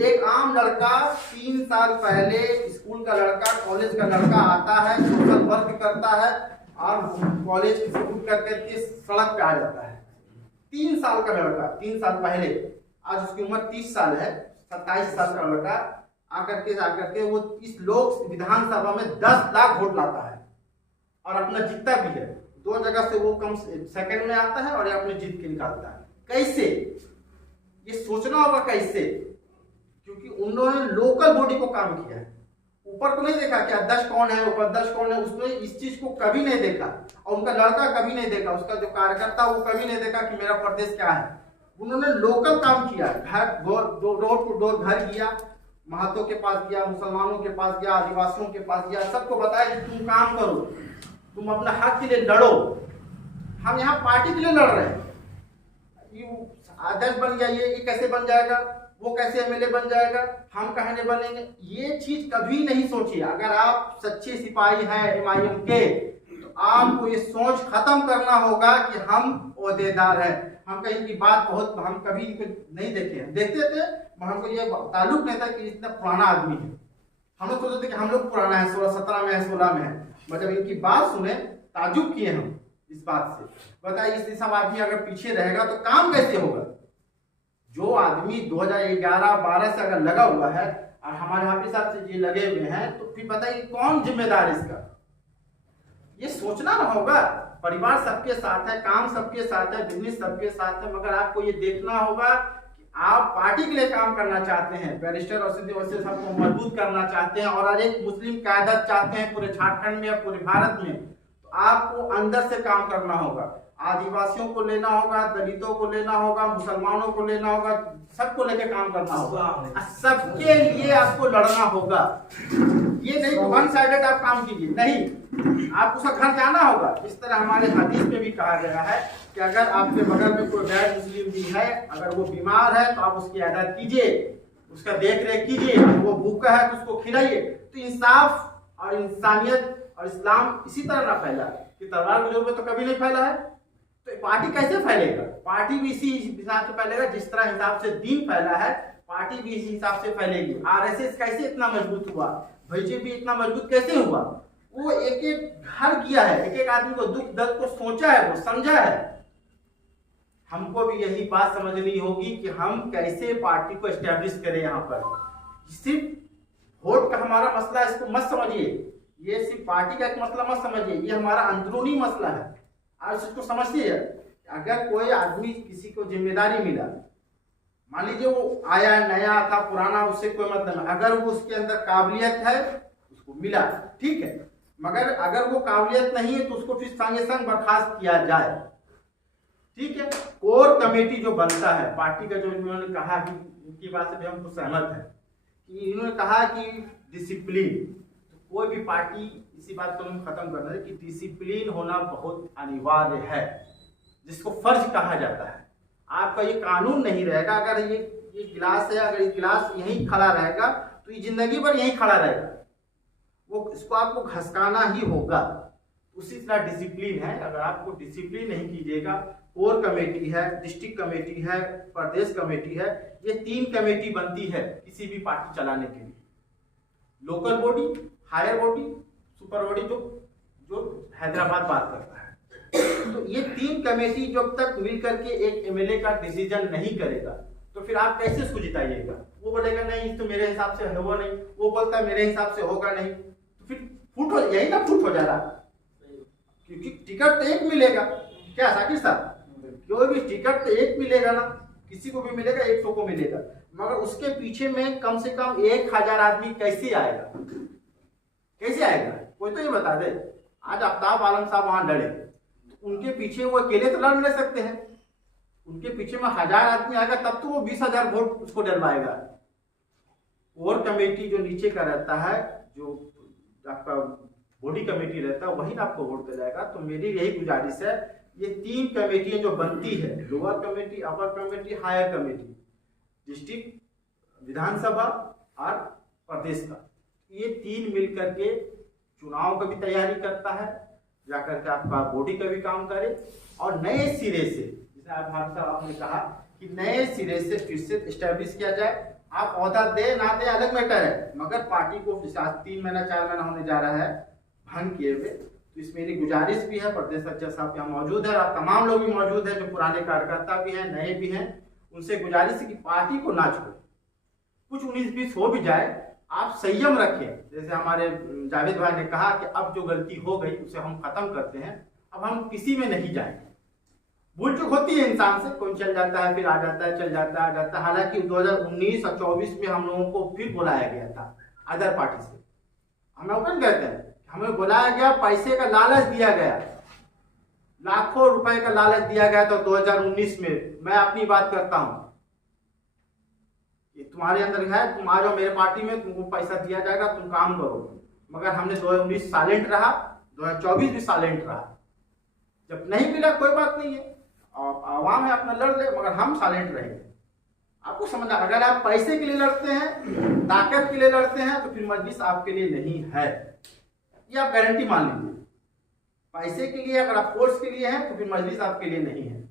एक आम लड़का 3 साल पहले, स्कूल का लड़का, कॉलेज का लड़का आता है, सोशल वर्क करता है और कॉलेज की स्कूल करके सड़क पे आ जाता है। 3 साल का लड़का, 3 साल पहले, आज उसकी उम्र 30 साल है, 27 साल का लड़का आकर के वो इस लोक विधानसभा में 10 लाख वोट लाता है और अपना जीतता भी है। 2 जगह से वो कम सेकंड में आता है और ये अपने जीत के निकालता है। कैसे? ये सोचना होगा कैसे, क्योंकि उन्होंने लोकल बॉडी को काम किया है। ऊपर को नहीं देखा कि अध्यक्ष कौन है, उपाध्यक्ष कौन है, उसने इस चीज को कभी नहीं देखा, और उनका लड़का कभी नहीं देखा, उसका जो कार्यकर्ता वो कभी नहीं देखा कि मेरा प्रदेश क्या है। उन्होंने लोकल काम किया, घर डोर टू डोर घर गया, महतो के पास गया, मुसलमानों के पास गया, आदिवासियों के पास गया, सबको बताया कि तुम काम करो, तुम अपना हक के लिए लड़ो। हम यहाँ पार्टी के लिए लड़ रहे हैं। अध्यक्ष बन जाइए, ये कैसे बन जाएगा, वो कैसे एमएलए बन जाएगा, हम कहने बनेंगे, ये चीज कभी नहीं सोचिए। अगर आप सच्चे सिपाही हैं एमआईएम के, तो आपको ये सोच खत्म करना होगा कि हम ओहदेदार हैं। हम कहीं की बात बहुत, हम कभी इनको नहीं देखे हैं, देखते थे, हमको ये ताल्लुक नहीं था कि इतना पुराना आदमी है। हम लोग सोचते थे कि हम लोग पुराना है, 16-17 में है, 16 में है। मतलब इनकी बात सुने ताजुब किए हम इस बात से। बताइए, इस सब आदमी अगर पीछे रहेगा तो काम कैसे होगा? जो आदमी 2011-12 से अगर लगा हुआ है और हमारे हाफिज साहब से ये लगे हुए हैं, तो फिर बताइए कौन जिम्मेदार है इसका? ये सोचना ना होगा। परिवार सबके साथ है, काम सबके साथ है, बिजनेस सबके साथ है, मगर आपको ये देखना होगा कि आप पार्टी के लिए काम करना चाहते हैं, बैरिस्टर ओवैसी साहब को मजबूत करना चाहते हैं और एक मुस्लिम कायदत चाहते हैं पूरे झारखंड में या पूरे भारत में, तो आपको अंदर से काम करना होगा। आदिवासियों को लेना होगा, दलितों को लेना होगा, मुसलमानों को लेना होगा, सबको लेकर काम करना होगा, सबके लिए आपको लड़ना होगा। ये नहीं कि वन साइडेड आप काम कीजिए, नहीं, आप उसका घर जाना होगा। इस तरह हमारे हदीस में भी कहा गया है कि अगर आपके बगल में कोई गैर मुस्लिम भी है, अगर वो बीमार है तो आप उसकी आदत कीजिए, उसका देख रेख कीजिए, वो भूखा है तो उसको खिलाइए। तो इंसाफ और इंसानियत और इस्लाम इसी तरह ना फैला कि तलवार के जोर पे तो कभी नहीं फैला है। तो पार्टी कैसे फैलेगा? पार्टी भी इसी हिसाब से फैलेगा जिस तरह हिसाब से दीन फैला है, पार्टी भी इसी हिसाब से फैलेगी। आरएसएस कैसे इतना मजबूत हुआ, बीजेपी इतना मजबूत कैसे हुआ? वो एक एक घर किया है, एक एक आदमी को दुख दर्द को सोचा है, वो समझा है। हमको भी यही बात समझनी होगी कि हम कैसे पार्टी को एस्टेब्लिश करें। यहाँ पर सिर्फ वोट का हमारा मसला, इसको मत समझिए, ये सिर्फ पार्टी का एक मसला मत समझिए, ये हमारा अंदरूनी मसला है। आप इसको समझिए, अगर कोई आदमी किसी को जिम्मेदारी मिला, मान लीजिए वो आया नया था पुराना, उससे कोई मतलब नहीं, अगर वो उसके अंदर काबिलियत है उसको मिला, ठीक है, मगर अगर वो काबिलियत नहीं है तो उसको फिर संगे संग बर्खास्त किया जाए, ठीक है। कोर कमेटी जो बनता है पार्टी का, जो इन्होंने कहा कि उनकी बात से भी हम तो सहमत है कि इन्होंने कहा कि डिसिप्लिन, तो कोई भी पार्टी इसी बात को हम खत्म करना है कि डिसिप्लिन होना बहुत अनिवार्य है, जिसको फर्ज कहा जाता है। आपका ये कानून नहीं रहेगा, अगर ये गिलास है, अगर ये गिलास यहीं खड़ा रहेगा तो ये जिंदगी भर यहीं खड़ा रहेगा, वो इसको आपको घसकाना ही होगा। उसी तरह डिसिप्लिन है, अगर आपको डिसिप्लिन नहीं कीजिएगा, कोर कमेटी है, डिस्ट्रिक्ट कमेटी है, प्रदेश कमेटी है, ये 3 कमेटी बनती है किसी भी पार्टी चलाने के लिए। Local body, higher body, super body, जो हैदराबाद बात करता है। तो ये 3 कमेटी जब तक मिल करके एक एमएलए का डिसीजन नहीं करेगा तो फिर आप कैसे उसको जिताइएगा? वो बोलेगा नहीं तो मेरे हिसाब से होगा नहीं, वो बोलता है मेरे हिसाब से होगा नहीं, तो फिर फुट हो, यही ना फुट हो जा रहा, क्योंकि टिकट तो एक मिलेगा। क्या साकिब साहब, कोई भी टिकट तो एक मिलेगा ना, किसी को भी मिलेगा, 100 को मिलेगा, मगर उसके पीछे में कम से कम 1000 आदमी कैसे आएगा? कैसे आएगा? कोई तो ये बता दे। आज आफ्ताब आलम साहब वहां लड़े, उनके पीछे वो अकेले तो लड़ नहीं सकते हैं, उनके पीछे में 1000 आदमी आएगा तब तो वो 20,000 वोट उसको डलवाएगा। कोर कमेटी जो नीचे का रहता है, जो आपका बॉडी कमेटी रहता है, वही ना आपको वोट दिलाएगा। तो मेरी यही गुजारिश है, ये 3 कमेटियां जो बनती है, लोअर कमेटी, अपर कमेटी, हायर कमेटी, डिस्ट्रिक्ट, विधानसभा और प्रदेश का, ये 3 मिल करके चुनाव का भी तैयारी करता है, जाकर के आपका बॉडी का भी काम करे, और नए सिरे से, जैसे आपने कहा कि नए सिरे से फिर से एस्टेब्लिश किया जाए। आप औहदा दे ना दे अलग मैटर है, मगर पार्टी को 3 महीना 4 महीना होने जा रहा है भंग किए हुए। तो इस मेरी गुजारिश भी है, प्रदेश अध्यक्ष साहब यहाँ मौजूद है, आप तमाम लोग भी मौजूद है, जो पुराने कार्यकर्ता भी हैं, नए भी हैं, उनसे गुजारिश है कि पार्टी को ना छोड़े। कुछ 19-20 हो भी जाए, आप संयम रखें। जैसे हमारे जावेद भाई ने कहा कि अब जो गलती हो गई उसे हम खत्म करते हैं, अब हम किसी में नहीं जाएंगे। भूल चूक होती है इंसान से, कोई चल जाता है फिर आ जाता है, चल जाता है आ जाता है। हालांकि 2019 और 24 में हम लोगों को फिर बुलाया गया था अदर पार्टी से, हमें ओपन कहते हैं, हमें बुलाया गया, पैसे का लालच दिया गया, लाखों रुपए का लालच दिया गया। तो 2019 में मैं अपनी बात करता हूं, तुम्हारे अंदर है, तुम आ जाओ मेरे पार्टी में, तुमको पैसा दिया जाएगा, तुम काम करो। मगर हमने 2019 साइलेंट रहा, 2024 भी साइलेंट रहा। जब नहीं मिला कोई बात नहीं है, आवाम है अपना लड़ ले, मगर हम साइलेंट रहेंगे। आपको समझना, अगर आप पैसे के लिए लड़ते हैं, ताकत के लिए लड़ते हैं, तो फिर मजलिस आपके लिए नहीं है, ये आप गारंटी मान लीजिए। पैसे के लिए, अगर आप फोर्स के लिए हैं, तो फिर मजलिस आपके लिए नहीं है।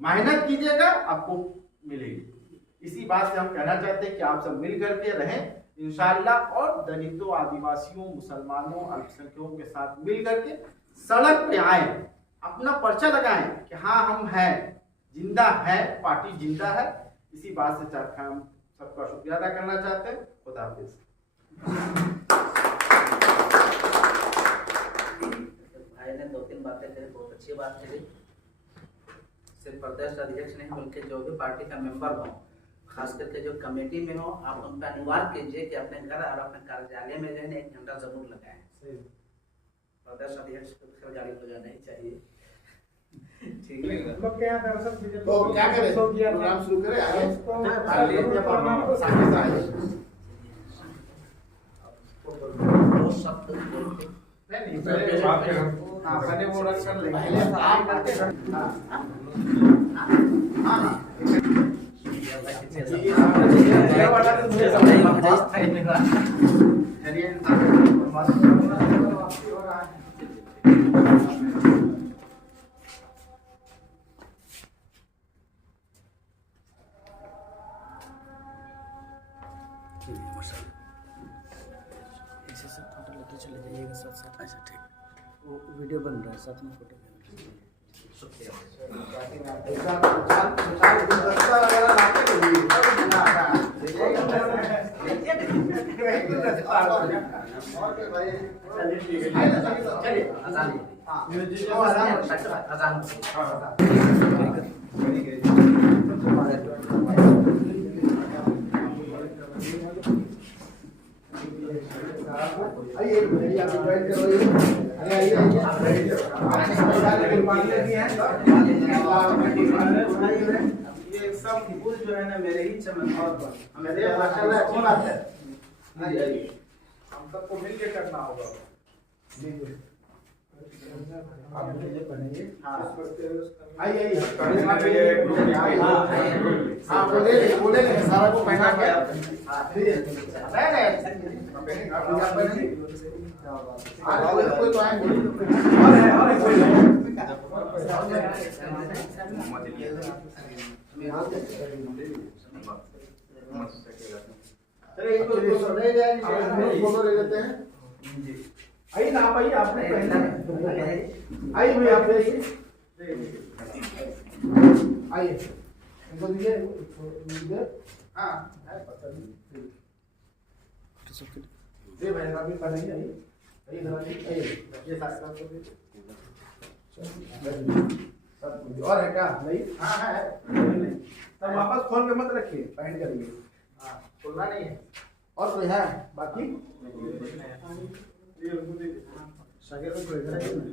मेहनत कीजिएगा, आपको मिलेगी। इसी बात से हम कहना चाहते हैं कि आप सब मिल करके रहें इंशाअल्लाह, और दलितों, आदिवासियों, मुसलमानों, अल्पसंख्यकों के साथ मिल करके सड़क पे आए, अपना पर्चा लगाएं कि हाँ हम हैं, जिंदा है, पार्टी जिंदा है। इसी बात से हम सबका शुक्रिया अदा करना चाहते हैं। खुदा हाफिज। भाई ने 2-3 बातें कही, बहुत अच्छी बात कही। सिर्फ प्रदेश अध्यक्ष नहीं बल्कि जो भी पार्टी का मेंबर हो, खास करके जो कमेटी में हो, आप उन पर अनिवार्य कीजिए कि अपने घर और अपने कार्यालय में जो है 1 घंटा जरूर लगाएं। प्रदेश अध्यक्ष को गाड़ी बजाना नहीं चाहिए, ठीक है। लोग के यहाँ दरअसल बीजेपी तो क्या करें, प्रोग्राम शुरू करें आगे। दो शब्द बोलते। नहीं पहले हाँ पहले वो रख कर लेंगे पहले आप करते हैं हाँ हाँ ये वाला तो मुझे समझ नहीं आ रहा है। ऐसे सब फोटो लेते चले जाइएगा साथ साथ। ऐसा ठीक, वो वीडियो बन रहा है साथ में फोटो। आइए भैया आप ज्वाइन करो आइए ये सब फूल जो है ना मेरे ही चमत्कार पर मेरे माशाल्लाह अच्छी बात है आइए हम सबको मिल के करना होगा। आप मुझे बनाइए आइए हाँ बोले सारा को पहना के कोई तो आए अरे फोटो ले लेते हैं। आइए ना आप आइए आपने आइए भाई आप आइए इनको दीजिए हाँ दे भाई अभी पढ़ेंगे आइए आइए इधर आइए ये साथ सब और है क्या नहीं हाँ है तब वापस खोल के मत रखिए पैंट करिए हाँ खोलना नहीं है और कोई है बाकी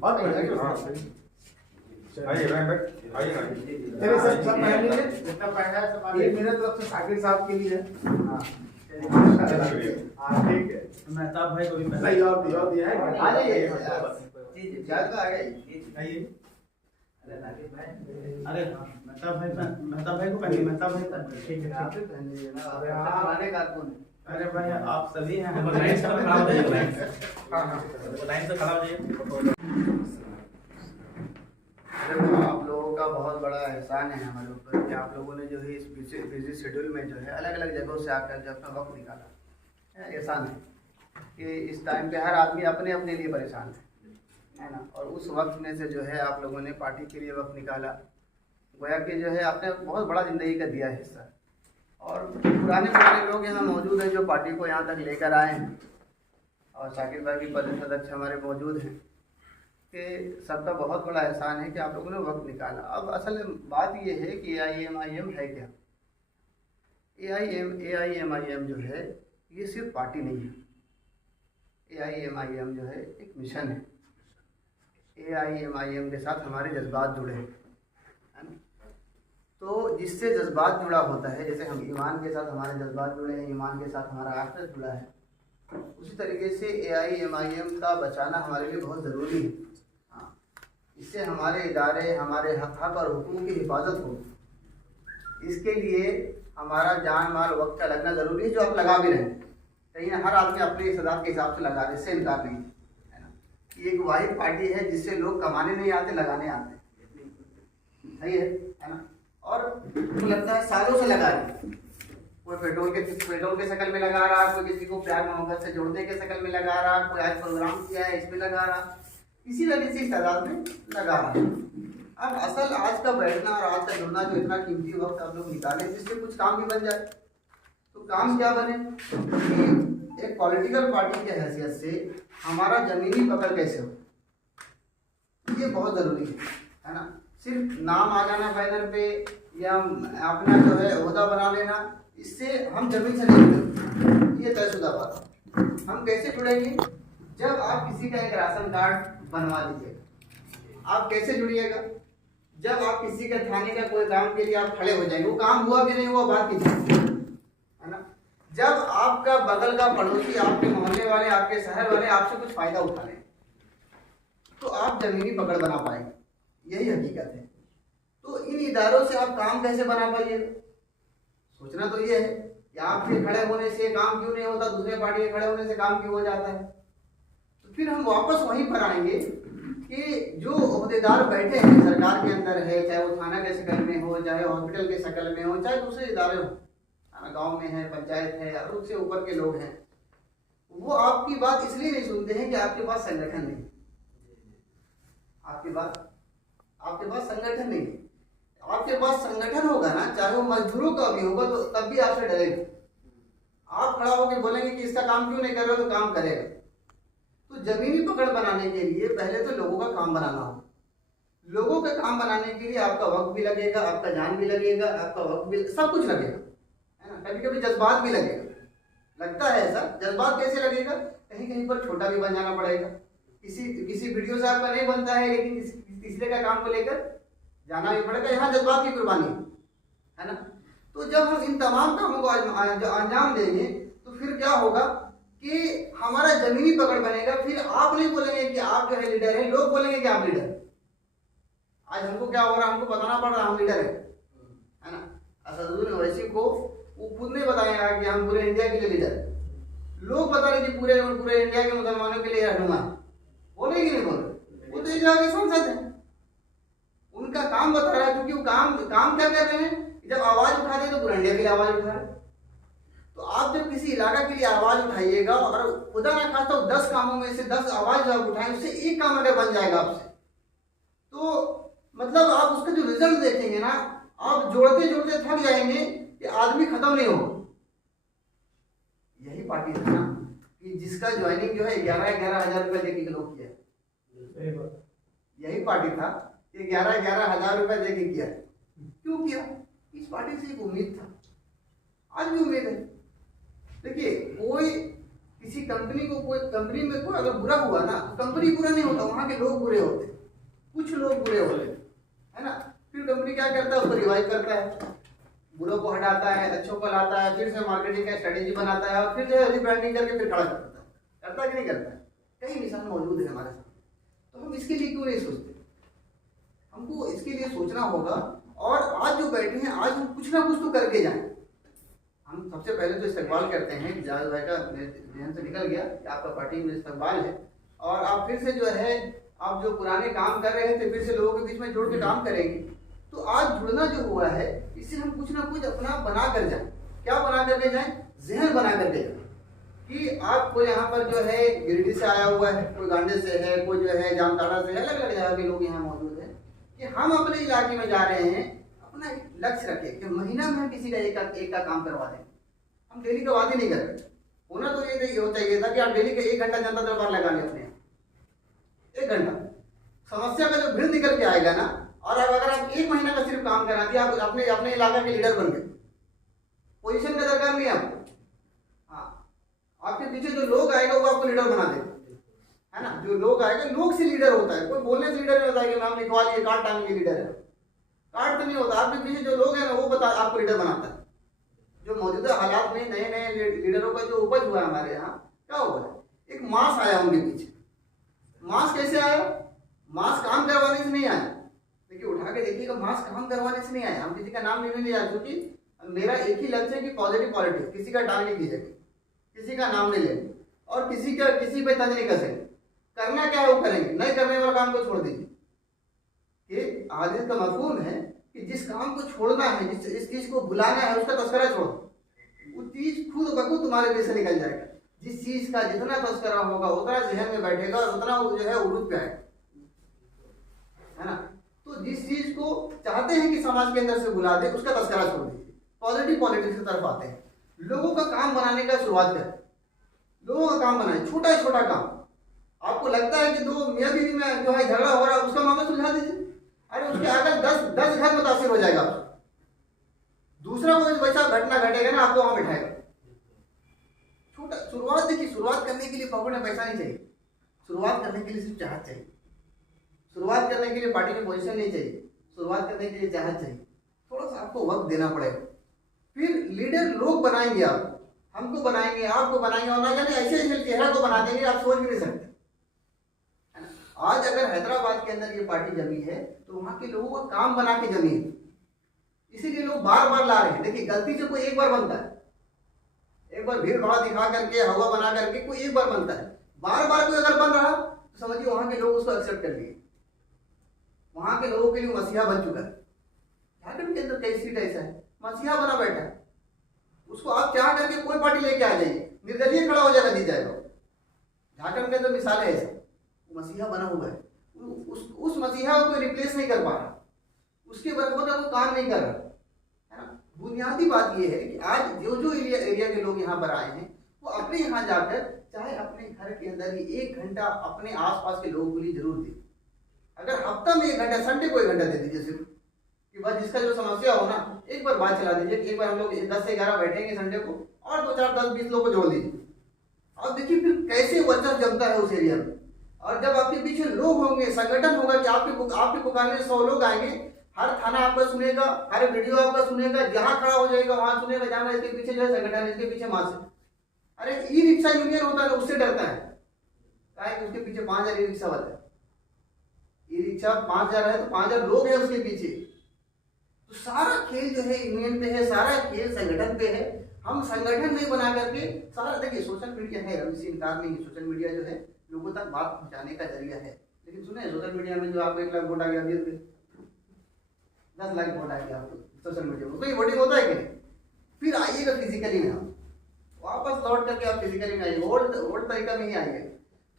और सब पहन लीजिए जितना पहना है सब ये मेरे तरफ से शाकिर साहब के लिए हाँ ठीक है मेहताब भाई को भी नहीं और दिया है आ जाइए ज्यादा आ गए आइए। अरे अरे मेहताब भाई को पहनिए। मेहताब भाई ठीक है आप भी पहन लीजिए ना पुराने कारकुन अरे भाई आप सभी हैं लाइन से खड़ा हो जाइए, लाइन से खड़ा हो जाइए। देखो आप लोगों का बहुत बड़ा एहसान है हमारे ऊपर कि आप लोगों ने जो है इस बिजी शेड्यूल में जो है अलग अलग जगहों से आकर जो अपना वक्त निकाला। एहसान है कि इस टाइम पे हर आदमी अपने अपने लिए परेशान है ना, और उस वक्त में से जो है आप लोगों ने पार्टी के लिए वक्त निकाला। गोया कि जो है आपने बहुत बड़ा ज़िंदगी का दिया हिस्सा, और पुराने लोग यहाँ मौजूद हैं जो पार्टी को यहाँ तक लेकर आए हैं, और शाकिर भाई भी परिषद अध्यक्ष हमारे मौजूद हैं, कि सबका बहुत बड़ा एहसान है कि आप लोगों ने वक्त निकाला। अब असल बात ये है कि AIMIM है क्या। AIMIM जो है ये सिर्फ पार्टी नहीं है, AIMIM जो है एक मिशन है। AIMIM के साथ हमारे जज्बात जुड़े हैं, है ना। तो जिससे जज्बात जुड़ा होता है, जैसे हम ईमान के साथ हमारे जज्बात जुड़े हैं, ईमान के साथ हमारा आखिरत जुड़ा है, उसी तरीके से AIMIM का बचाना हमारे लिए बहुत ज़रूरी है। हाँ, इससे हमारे इदारे, हमारे हक और हुकूक की हिफाजत हो, इसके लिए हमारा जान माल वक्त का लगना ज़रूरी है, जो आप लगा भी रहे हैं। कहीं ना हर आदमी अपने इस्तेदाद के हिसाब से लगा रहे, इससे इनकार नहीं है ना। ये एक वाहिद पार्टी है जिससे लोग कमाने नहीं आते, लगाने आते, सही है ना। और तो लगता है सालों से लगा रहे, कोई पेट्रोल के शक्ल में लगा रहा, कोई किसी को प्यार मोहब्बत से जोड़ने के शक्ल में लगा रहा, कोई आज प्रोग्राम किया है इसमें लगा रहा, इसी वजह से इस तादाद में लगा रहा। अब असल आज का बैठना और आज का जुड़ना जो इतना कीमती वक्त आप लोग निकालें जिससे कुछ काम भी बन जाए, तो काम क्या बने कि एक पॉलिटिकल पार्टी की हैसियत से हमारा ज़मीनी पकड़ कैसे हो, ये बहुत ज़रूरी है ना। सिर्फ नाम आ जाना बैनर पे या अपना जो है ओहदा बना लेना, इससे हम जमीन से नहीं जुड़ेंगे, ये तयशुदा बात है। हम कैसे जुड़ेंगे? जब आप किसी का एक राशन कार्ड बनवा लीजिएगा। आप कैसे जुड़िएगा? जब आप किसी के थाने का कोई काम के लिए आप खड़े हो जाएंगे, वो काम हुआ कि नहीं हुआ बात कीजिए, है ना। जब आपका बगल का पड़ोसी, आपके मोहल्ले वाले, आपके शहर वाले आपसे कुछ फायदा उठा लें तो आप जमीनी पकड़ बना पाएंगे। यही हकीकत है। तो इन इदारों से आप काम कैसे बना पाइएगा? सोचना तो ये है कि आपके खड़े होने से काम क्यों नहीं होता, दूसरे पार्टी के खड़े होने से काम क्यों हो जाता है। तो फिर हम वापस वहीं पर आएंगे कि जो ओहदेदार बैठे हैं सरकार के अंदर है, चाहे वो थाना के शक्ल में हो, चाहे हॉस्पिटल के शक्ल में हो, चाहे दूसरे इदारे हो, गांव में है, पंचायत है, या उससे ऊपर के लोग हैं, वो आपकी बात इसलिए नहीं सुनते हैं कि आपके पास संगठन नहीं। आपके पास संगठन नहीं है। आपके पास संगठन होगा ना, चाहे वो मजदूरों का भी होगा, तो तब भी आपसे डरेगा। आप खड़ा होकर बोलेंगे कि इसका काम क्यों नहीं कर रहे हो, तो काम करेगा। तो जमीनी पकड़ बनाने के लिए पहले तो लोगों का काम बनाना होगा। लोगों का काम बनाने के लिए आपका वक्त भी लगेगा, आपका जान भी लगेगा, आपका वक्त भी, सब कुछ लगेगा, है ना। कभी कभी जज्बात भी लगेगा। लगता है ऐसा, जज्बात कैसे लगेगा? कहीं कहीं पर छोटा भी बन जाना पड़ेगा। किसी वीडियो से आपका नहीं बनता है, लेकिन तीसरे का काम को लेकर जाना भी पड़ेगा। यहाँ जज्बात की कुर्बानी है ना। तो जब हम इन तमाम कामों को अंजाम देंगे तो फिर क्या होगा कि हमारा जमीनी पकड़ बनेगा। फिर आप नहीं बोलेंगे कि आप जो है लीडर है, लोग बोलेंगे कि आप लीडर। आज हमको क्या हो रहा है, हमको बताना पड़ रहा है हम लीडर है ना। असदुद्दीन ओवैसी को वो खुद नहीं बताएगा कि हम पूरे इंडिया के लिए लीडर। लोग बता रहे कि पूरे इंडिया के मुसलमानों के लिए रहनुमा। बोले कि नहीं बोले? वो तो एक जगह के सांसद है, उनका काम बता रहा है। क्योंकि वो काम क्या कर रहे हैं, जब आवाज उठाते तो पूरा इंडिया के लिए आवाज उठा रहे। तो आप जब किसी इलाका के लिए आवाज उठाइएगा और खुदा ना खास्ता 10 कामों में से 10 आवाज आप उठाएं, उससे एक काम अगर बन जाएगा आपसे, तो मतलब आप उसका जो रिजल्ट देखेंगे ना, आप जोड़ते जोड़ते थक जाएंगे कि आदमी खत्म नहीं होगा। यही पार्टी था ना कि जिसका ज्वाइनिंग जो है 11-11 हजार रुपए देके के लोग किया। यही पार्टी था कि 11-11 हजार रुपए देके किया। क्यों किया? इस पार्टी से एक उम्मीद था, आज भी उम्मीद है। देखिए, कोई किसी कंपनी में कोई अगर बुरा हुआ ना, तो कंपनी बुरा नहीं होता, वहां के लोग बुरे होते, कुछ लोग बुरे होते, है ना। फिर कंपनी क्या करता है, उसको रिवाइव करता है, बुरों को हटाता है, अच्छों को लाता है, फिर से मार्केटिंग का स्ट्रेटेजी बनाता है और फिर जो है रिब्रांडिंग करके फिर खड़ा करता है कि नहीं करता है? कई मिसाल मौजूद है हमारे साथ। तो हम इसके लिए क्यों नहीं सोचते? हमको इसके लिए सोचना होगा। और आज जो बैठे हैं, आज हम कुछ ना कुछ तो करके जाएं। हम सबसे पहले तो इस्तकबाल करते हैं, जावेद भाई का ध्यान से निकल गया कि आपका पार्टी में इस्तकबाल है और आप फिर से जो है, आप जो पुराने काम कर रहे थे, फिर से लोगों के बीच में जुड़ के काम करेंगे। तो आज जुड़ना जो हुआ है, इससे हम कुछ ना कुछ अपना बना कर जाएं। क्या बना करके जाएं? जहन बना करके जाएं कि आप कोई यहाँ पर जो है गिरिडीह से आया हुआ है, कोई गांडे से है, कोई जो है जामताड़ा से, अलग अलग जगह के लोग यहाँ मौजूद है, कि हम अपने इलाके में जा रहे हैं। अपना लक्ष्य रखें कि महीना में हम किसी का एक का काम करवा दें। हम डेली का वादे नहीं कर रहे। होना तो ये होता ये था कि आप डेली का 1 घंटा जनता दरबार लगा लें अपने, 1 घंटा। समस्या का जो भीड़ निकल के आएगा ना, और अगर आप 1 महीना का सिर्फ काम करा दिया, आप अपने इलाका के लीडर बन गए। पोजीशन का दरकार नहीं आपको। हाँ, आपके पीछे जो लोग आएगा वो आपको लीडर बना देगा, है ना। जो लोग आएगा, लोग से लीडर होता है, कोई बोलने से लीडर नहीं होता है कि नाम लिखवा लिए, कार्ड टांगने के लीडर है। कार्ड तो नहीं होता, आपके पीछे जो लोग हैं ना, वो आपको लीडर बनाता है। जो मौजूदा हालात में नए लीडरों का जो उपज हुआ है हमारे यहाँ, क्या हुआ है? एक मास आया उनके पीछे। मास कैसे आया? मास काम करवाने से नहीं आया। देखिए, उठा के देखिएगा, मास काम करवाने से नहीं आया। हम किसी का नाम लेने नहीं आए, क्योंकि मेरा एक ही लक्ष्य है कि पॉजिटिव पॉलिटिक्स, किसी का टांग नहीं खींचेंगे, किसी का नाम नहीं लेंगे और किसी पे तंज नहीं कसेंगे। करना क्या है वो करेंगे, नहीं करने वाला काम को छोड़ दीजिए। कि हादिस का मफहूम है कि जिस काम को छोड़ना है, जिस चीज को भुलाना है, उसका तस्करा छोड़ो। वो चीज खुद ब खुद तुम्हारे लिए से निकल जाएगा। जिस चीज का जितना तस्करा होगा, उतना जहन में बैठेगा और उतना वो जो है उरूज पे आएगा, है ना। तो जिस चीज को चाहते हैं कि समाज के अंदर से भुला दे, उसका तस्करा छोड़ दीजिए। पॉजिटिव पॉलिटिक्स की तरफ आते हैं। लोगों का काम बनाने का शुरुआत करें। लोगों का काम बनाए, छोटा छोटा काम। आपको लगता है कि 2 मियां बीवी में जो है झगड़ा हो रहा है, उसका मामला सुलझा दीजिए। अरे उसके अगर 10 घर मुतासिर हो जाएगा, दूसरा कोई वैसा घटना घटेगा ना, आपको वहां बिठाएगा। छोटा शुरुआत देखिए। शुरुआत करने के लिए पॉकेट में पैसा नहीं चाहिए, शुरुआत करने के लिए सिर्फ चाहत चाहिए। शुरुआत करने के लिए पार्टी में पोजीशन नहीं चाहिए, शुरुआत करने के लिए चाहत चाहिए। थोड़ा सा आपको वक्त देना पड़ेगा। फिर लीडर लोग बनाएंगे आप। हमको बनाएंगे, आपको बनाएंगे, और ना जाने ऐसे ऐसे चेहरा को बना देंगे आप सोच भी नहीं सकते, है ना। आज अगर हैदराबाद के अंदर ये पार्टी जमी है तो वहाँ के लोगों का काम बना के जमी है, इसीलिए लोग बार बार ला रहे हैं। देखिए गलती से कोई एक बार बनता है, एक बार भीड़ भाड़ दिखा करके हवा बना करके कोई एक बार बनता है, बार बार कोई अगर बन रहा तो समझिए वहाँ के लोग उसको एक्सेप्ट कर लिए, वहाँ के लोगों के लिए मसीहा बन चुका है। झारखंड के अंदर कई सीट ऐसा है मसीहा बना बैठा है, उसको आप चाह करके कोई पार्टी लेके आ जाइए, निर्दलीय खड़ा हो जाएगा, जीत जाएगा। झारखंड के अंदर मिसाल है ऐसा, मसीहा बना हुआ है, उस मसीहा को रिप्लेस नहीं कर पा रहा, उसके बराबर वो काम नहीं कर रहा, है ना। बुनियादी बात यह है कि आज जो जो एरिया के लोग यहाँ पर आए हैं वो अपने यहाँ जाकर चाहे अपने घर के अंदर ही 1 घंटा अपने आसपास के लोगों के लिए जरूर दें। अगर हफ्ता में 1 घंटा, संडे को 1 घंटा दे दीजिए सिर्फ, कि बस जिसका जो समस्या हो ना एक बार बात चला दीजिए कि एक बार हम लोग 10 से 11 बैठेंगे संडे को और 2 4 10 20 लोग को जोड़ दीजिए। अब देखिए फिर कैसे वर्चस्व जमता है उस एरिया में, और जब आपके पीछे लोग होंगे, संगठन होगा कि आपके पुकारने 100 लोग आएंगे, हर थाना आपका सुनेगा, हर वीडियो आपका सुनेगा, जहां खड़ा हो जाएगा वहां सुनेगा, जाना इसके पीछे जो है संगठन, इसके पीछे मास है। अरे ई रिक्शा यूनियन होता है उससे डरता है, क्या है कि उसके पीछे 5000 ई रिक्शा वाला है, ई रिक्शा 5000 है तो 5000 लोग हैं उसके पीछे। तो सारा खेल जो है यूनियन पे है, सारा खेल संगठन पे है। हम संगठन नहीं बना करके सारा, देखिए सोशल मीडिया है, अभी से इनकार नहीं है, सोशल मीडिया जो है लोगों तक बात पहुंचाने का जरिया है। लेकिन सुने सोशल मीडिया में जो आपको 1 लाख वोट आ गया, 10 लाख वोट आ गया आपको सोशल मीडिया में, तो ये वोटिंग होता है कि नहीं। फिर आइएगा फिजिकली में, हम वापस लौट करके आप फिजिकली में आइए, ओल्ड तरीका में ही आइए,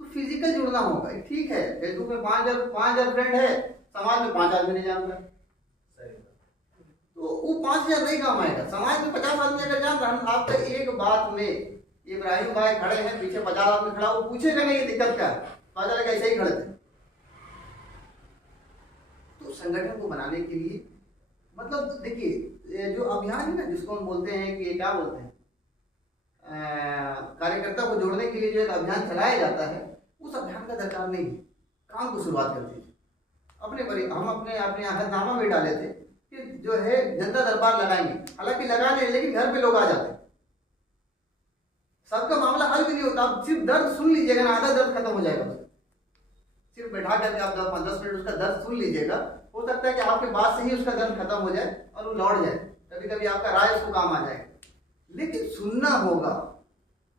तो फिजिकल जुड़ना होगा। ठीक है फेसबुक में 5000 फ्रेंड है, समाज में 5 आदमी नहीं जानता, तो वो 5000 नहीं काम आएगा। समाज में 50 आदमी अगर जान रहा है, आपका एक बात में इब्राहिम भाई खड़े हैं, पीछे 50 आदमी खड़ा, वो पूछेगा नहीं ये दिक्कत क्या है, पता चलेगा ऐसे ही खड़े थे। तो संगठन को बनाने के लिए मतलब देखिए जो अभियान है ना, जिसको हम बोलते हैं कि क्या बोलते हैं, कार्यकर्ता को जोड़ने के लिए जो एक अभियान चलाया जाता है, उस अभियान का दरकार नहीं है। काम को शुरुआत कर दीजिए। हम अपने अहदनामा में डाले थे कि जो है जनता दरबार लगाएंगे, हालांकि लगाने लेकिन घर पे लोग आ जाते हैं, सबका मामला हल भी नहीं होता। आप सिर्फ दर्द सुन लीजिएगा ना, आधा दर्द खत्म हो जाएगा। सिर्फ बैठा करके आप 10 मिनट उसका दर्द सुन लीजिएगा, हो सकता है कि आपके बात से ही उसका दर्द खत्म हो जाए और वो लौट जाए, कभी कभी आपका राय उसको काम आ जाएगा। लेकिन सुनना होगा,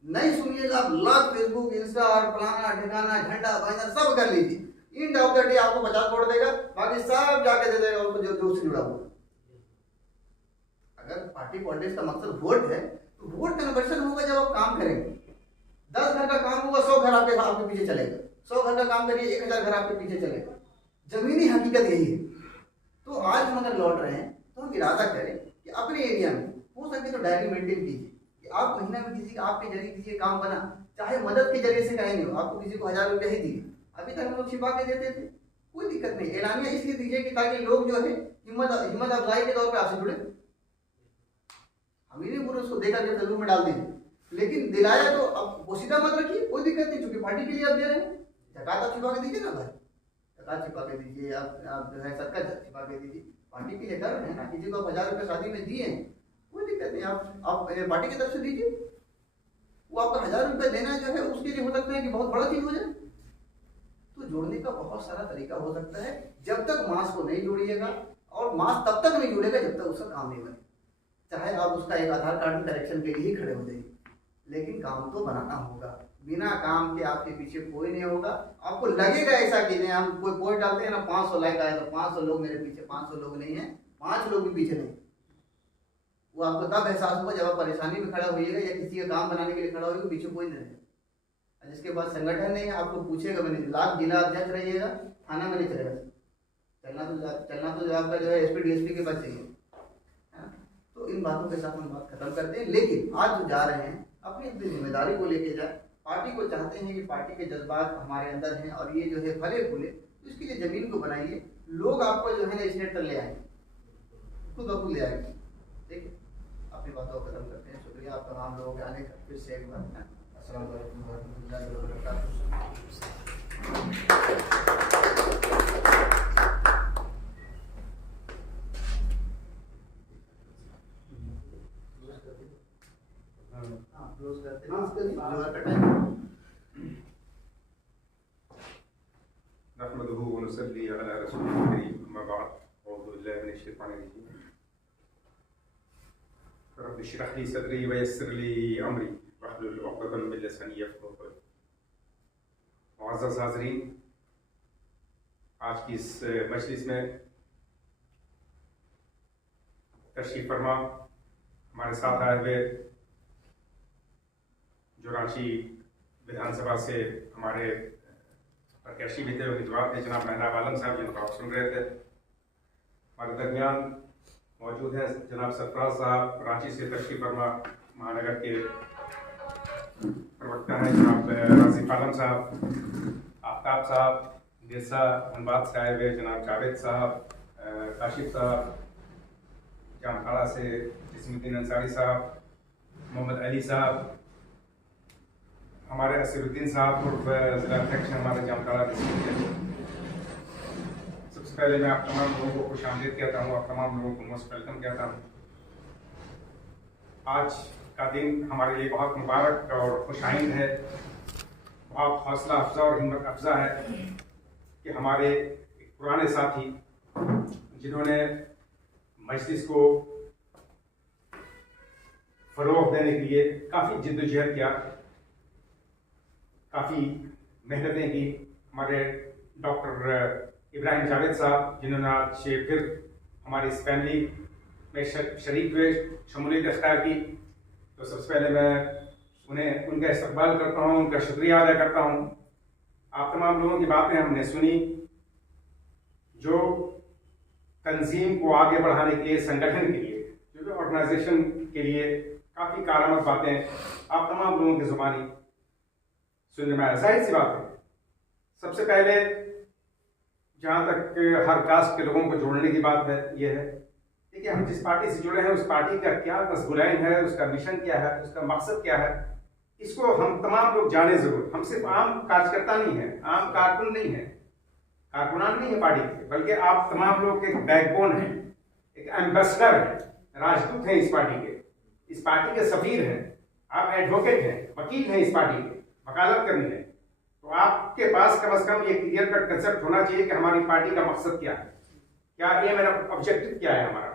नहीं सुनिएगा आप लाख फेसबुक, इंस्टा और फलाना ठिकाना झंडा बैनर सब कर लीजिए, एंड ऑफ द डे आपको 50 छोड़ देगा, बाकी सब जाके दे देगा उनको जो से जुड़ा हुआ। अगर पार्टी पॉलिटिक्स का मकसद वोट है तो वोट कन्वर्शन होगा जब आप काम करेंगे। 10 घर का काम होगा, 100 घर आपके पीछे चलेगा, 100 घर का काम करिए 1000 घर आपके पीछे चलेगा। जमीनी हकीकत यही है। तो आज हम अगर लौट रहे हैं तो हम इरादा करें कि अपने एरिया में हो सके तो डायरी मेंटेन कीजिए कि आप महीना में किसी आपके जरिए किसी काम बना, चाहे मदद के जरिए से कहेंगे, आपको किसी को 1000 रुपया ही दिए, अभी तक हम लोग छिपा के देते थे, कोई दिक्कत नहीं। एलानिया इसलिए दीजिए कि ताकि लोग जो है हिम्मत अफजाई के तौर पर आपसे जुड़े। हम ही नहीं पूरे उसको देखा के तजर्बे में डाल दीजिए, लेकिन दिलाया तो अब पोशीदा मत रखिए, कोई दिक्कत नहीं, क्योंकि पार्टी के लिए आप दे रहे हैं। जकात आप छिपा के दीजिए ना भाई, जकात छिपा के दीजिए, आप जो है सदका छिपा के दीजिए, पार्टी के लिए कर रहे हैं ना। किसी को 1000 रुपये शादी में दिए हैं, कोई दिक्कत नहीं, आप पार्टी की तरफ से दीजिए। वो आपका 1000 रुपये देना जो है उसके लिए हो सकता है कि बहुत बड़ा चीज हो जाए। तो जोड़ने का बहुत सारा तरीका हो सकता है, जब तक मास को नहीं जोड़िएगा, और मास तब तक नहीं जुड़ेगा जब तक उसका काम नहीं बने। चाहे आप उसका एक आधार कार्ड करेक्शन के लिए ही खड़े हो जाइए, लेकिन काम तो बनाना होगा। बिना काम के आपके पीछे कोई नहीं होगा। आपको लगेगा ऐसा कि नहीं, हम कोई पोस्ट डालते हैं ना 500 लाइक आए तो 500 लोग मेरे पीछे, 500 लोग नहीं है, 5 लोग भी पीछे नहीं। वो आपको तब एहसास होगा जब आप परेशानी में खड़ा होइएगा या किसी का काम बनाने के लिए खड़ा होइएगा, पीछे कोई नहीं रहेगा। जिसके पास संगठन नहीं है, आपको पूछेगा मैंने लाख जिला अध्यक्ष रहिएगा, थाना में नहीं चलेगा, चलना तो आपका जो है SP DSP के पास चाहिए। तो इन बातों के साथ हम बात खत्म करते हैं। लेकिन आज जो जा रहे हैं अपनी अपनी जिम्मेदारी को लेके जाए, पार्टी को चाहते हैं कि पार्टी के जज्बात हमारे अंदर हैं और ये जो है फले फूले, तो इसके लिए जमीन को बनाइए, लोग आपको जो है ना स्टेट तक ले आएंगे, खुद ब खुद ले आएंगे। ठीक है, अपनी बातों को खत्म करते हैं। शुक्रिया आप तमाम लोगों के आने का, फिर से एक बार अस्सलाम वालेकुम रहमतुल्लाहि व बरकातुहू। हाँ क्लोज करते हाँ, उसके बाद। जुमा का टाइम। नहमदुहु व नुसल्ली अला रसूलिल करीम अम्मा बाद अऊज़ु बिल्लाहि मिनश शैतानिर रजीम रब्बि इश्रह ली सदरी व यस्सिर ली अमरी वहलुल उक़दतम मिन लिसानी यफ़क़हू क़ौली। मुअज़्ज़ज़ हाज़रीन, आज की इस मजलिस में तशरीफ़ फरमा हमारे साथ आए हुए जो रांची विधानसभा से हमारे प्रत्याशी भी थे, उम्मीदवार थे, जनाब मेहराब आलम साहब, जिनको आप सुन रहे थे। हमारे दरमियान मौजूद हैं जनाब सरफराज साहब, रांची से तशरीफ़ फरमा महानगर के प्रवक्ता हैं जनाब राज़िक आलम साहब, आफ्ताब साहब, दिलसा धनबाद से आए हुए जनाब जावेद साहब, काशिफ साहब, जामताड़ा से जिस्मुद्दीन अंसारी साहब, मोहम्मद अली साहब, हमारे असीरुद्दीन साहब उर्फ जिला अध्यक्ष हमारे जामताड़ा डिस्ट्रिक्ट के। सबसे पहले मैं आप तमाम लोगों को खुश आमदीद कहता हूँ, आप तमाम लोगों को मोस्ट वेलकम कहता हूँ। आज का दिन हमारे लिए बहुत मुबारक और खुशाइंद है, बहुत हौसला अफजा और हिम्मत अफजा है कि हमारे पुराने साथी जिन्होंने मजलिस को फ़रोग़ देने के लिए काफ़ी जिद्दोजहद किया, काफ़ी मेहनतें की, हमारे डॉक्टर इब्राहिम जावेद साहब जिन्होंने आज फिर हमारी इस फैमिली में शरीक हुए, शमूलियत अख्तियार की, तो सबसे पहले मैं उनका इस्तकबाल करता हूँ, उनका शुक्रिया अदा करता हूँ। आप तमाम लोगों की बातें हमने सुनी, जो तंजीम को आगे बढ़ाने के लिए, संगठन के लिए, जो ऑर्गेनाइजेशन के लिए काफ़ी कारामद बातें आप तमाम लोगों की ज़ुबानी सुनने में आया। जाहिर सी बात है, सबसे पहले जहाँ तक हर कास्ट के लोगों को जोड़ने की बात है, ये है देखिए हम जिस पार्टी से जुड़े हैं उस पार्टी का क्या दस्तूर है, उसका मिशन क्या है, उसका मकसद क्या है, इसको हम तमाम लोग जाने जरूर। हम सिर्फ आम कार्यकर्ता नहीं है, आम कारकुन नहीं है, कारकुनान नहीं है पार्टी के, बल्कि आप तमाम लोग एक बैकबोन हैं, एक एम्बेसडर है, राजदूत हैं इस पार्टी के, इस पार्टी के सफीर हैं, आप एडवोकेट हैं, वकील हैं इस पार्टी के, वकालत करनी है। तो आपके पास कम से कम ये क्लियर कट कंसेप्ट होना चाहिए कि हमारी पार्टी का मकसद क्या है, क्या एम एंड ऑब्जेक्टिव क्या है हमारा।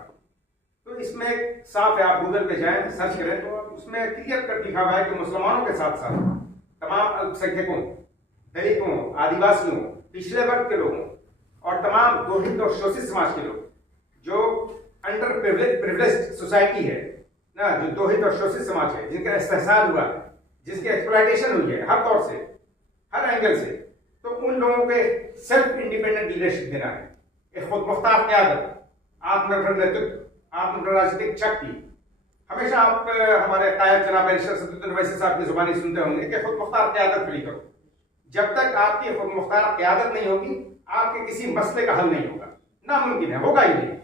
तो इसमें साफ है, आप गूगल पे जाएं, सर्च करें तो उसमें क्लियर कट लिखा हुआ है कि मुसलमानों के साथ साथ तमाम अल्पसंख्यकों, दलितों, आदिवासियों, पिछड़े वर्ग के लोगों और तमाम दोहित और शोषित समाज के लोग, जो अंडर प्रिविलेज्ड सोसाइटी है ना, जो दोहित और शोषित समाज है, जिनका इस्तेहसाल हुआ है, जिसकी एक्सप्लॉयटेशन हुई है हर तौर से, हर एंगल से, तो उन लोगों के सेल्फ इंडिपेंडेंट लीडरशिप देना है, एक खुद मुख्तार क़यादत, आत्मनिर्भर नेतृत्व, आत्मनिर्भर राजनीतिक शक्ति। हमेशा आप हमारे कायद जनाब बैरिस्टर सदरुद्दीन ओवैसी साहब की जुबानी सुनते होंगे कि खुद मुख्तार क़यादत खड़ी करो। जब तक आपकी खुद मुख्तार क़यादत नहीं होगी, आपके किसी मसले का हल नहीं होगा, नामुमकिन है, होगा ही नहीं।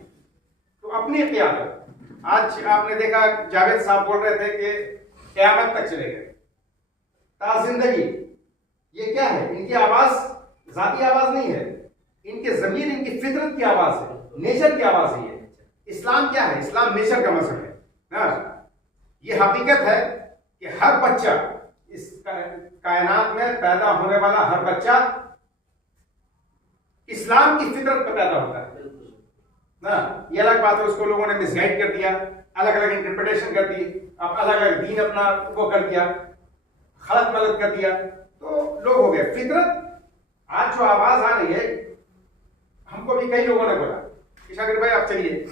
तो अपनी क़यादत, आज आपने देखा जावेद साहब बोल रहे थे कि क़यामत तक चलेगा, ता जिंदगी, ये क्या है? इनकी आवाज जाती आवाज नहीं है, इनके जमीर, इनकी फितरत की आवाज है, नेचर की आवाज है। इस्लाम क्या है? इस्लाम नेचर का मजहब है ना। ये हकीकत है कि हर बच्चा, इस कायनात में पैदा होने वाला हर बच्चा इस्लाम की फितरत पर पैदा होता है ना। ये अलग बात है, उसको लोगों ने मिसगाइड कर दिया, अलग अलग इंटरप्रिटेशन कर दी, अब अलग अलग दीन अपना वो कर दिया, गलत मलत कर दिया, तो लोग हो गए। फितरत, आज जो आवाज आ रही है, हमको भी कई लोगों ने बोला कि शाकिर भाई आप चलिए,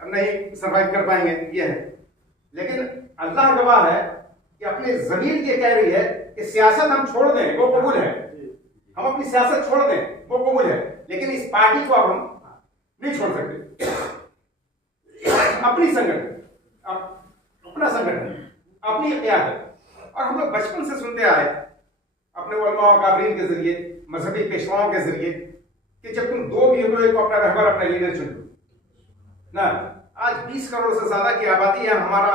अब नहीं सर्वाइव कर पाएंगे, ये है। लेकिन अल्लाह गवाह है कि अपने जमीर ये कह रही है कि सियासत हम छोड़ दें, वो कबूल है, हम अपनी सियासत छोड़ दें, वो कबूल है, लेकिन इस पार्टी को अब हम नहीं छोड़ सकते। अपनी संगठन, अपना संगठन, अपनी क़यादत। और हम लोग बचपन से सुनते आए अपने उलमा व काबरीन के जरिए, मजहबी पेशवाओं के जरिए, कि जब तुम दो भी हो तो एक अपना रहबर, अपना लीडर चुन लो ना। आज 20 करोड़ से ज्यादा की आबादी है,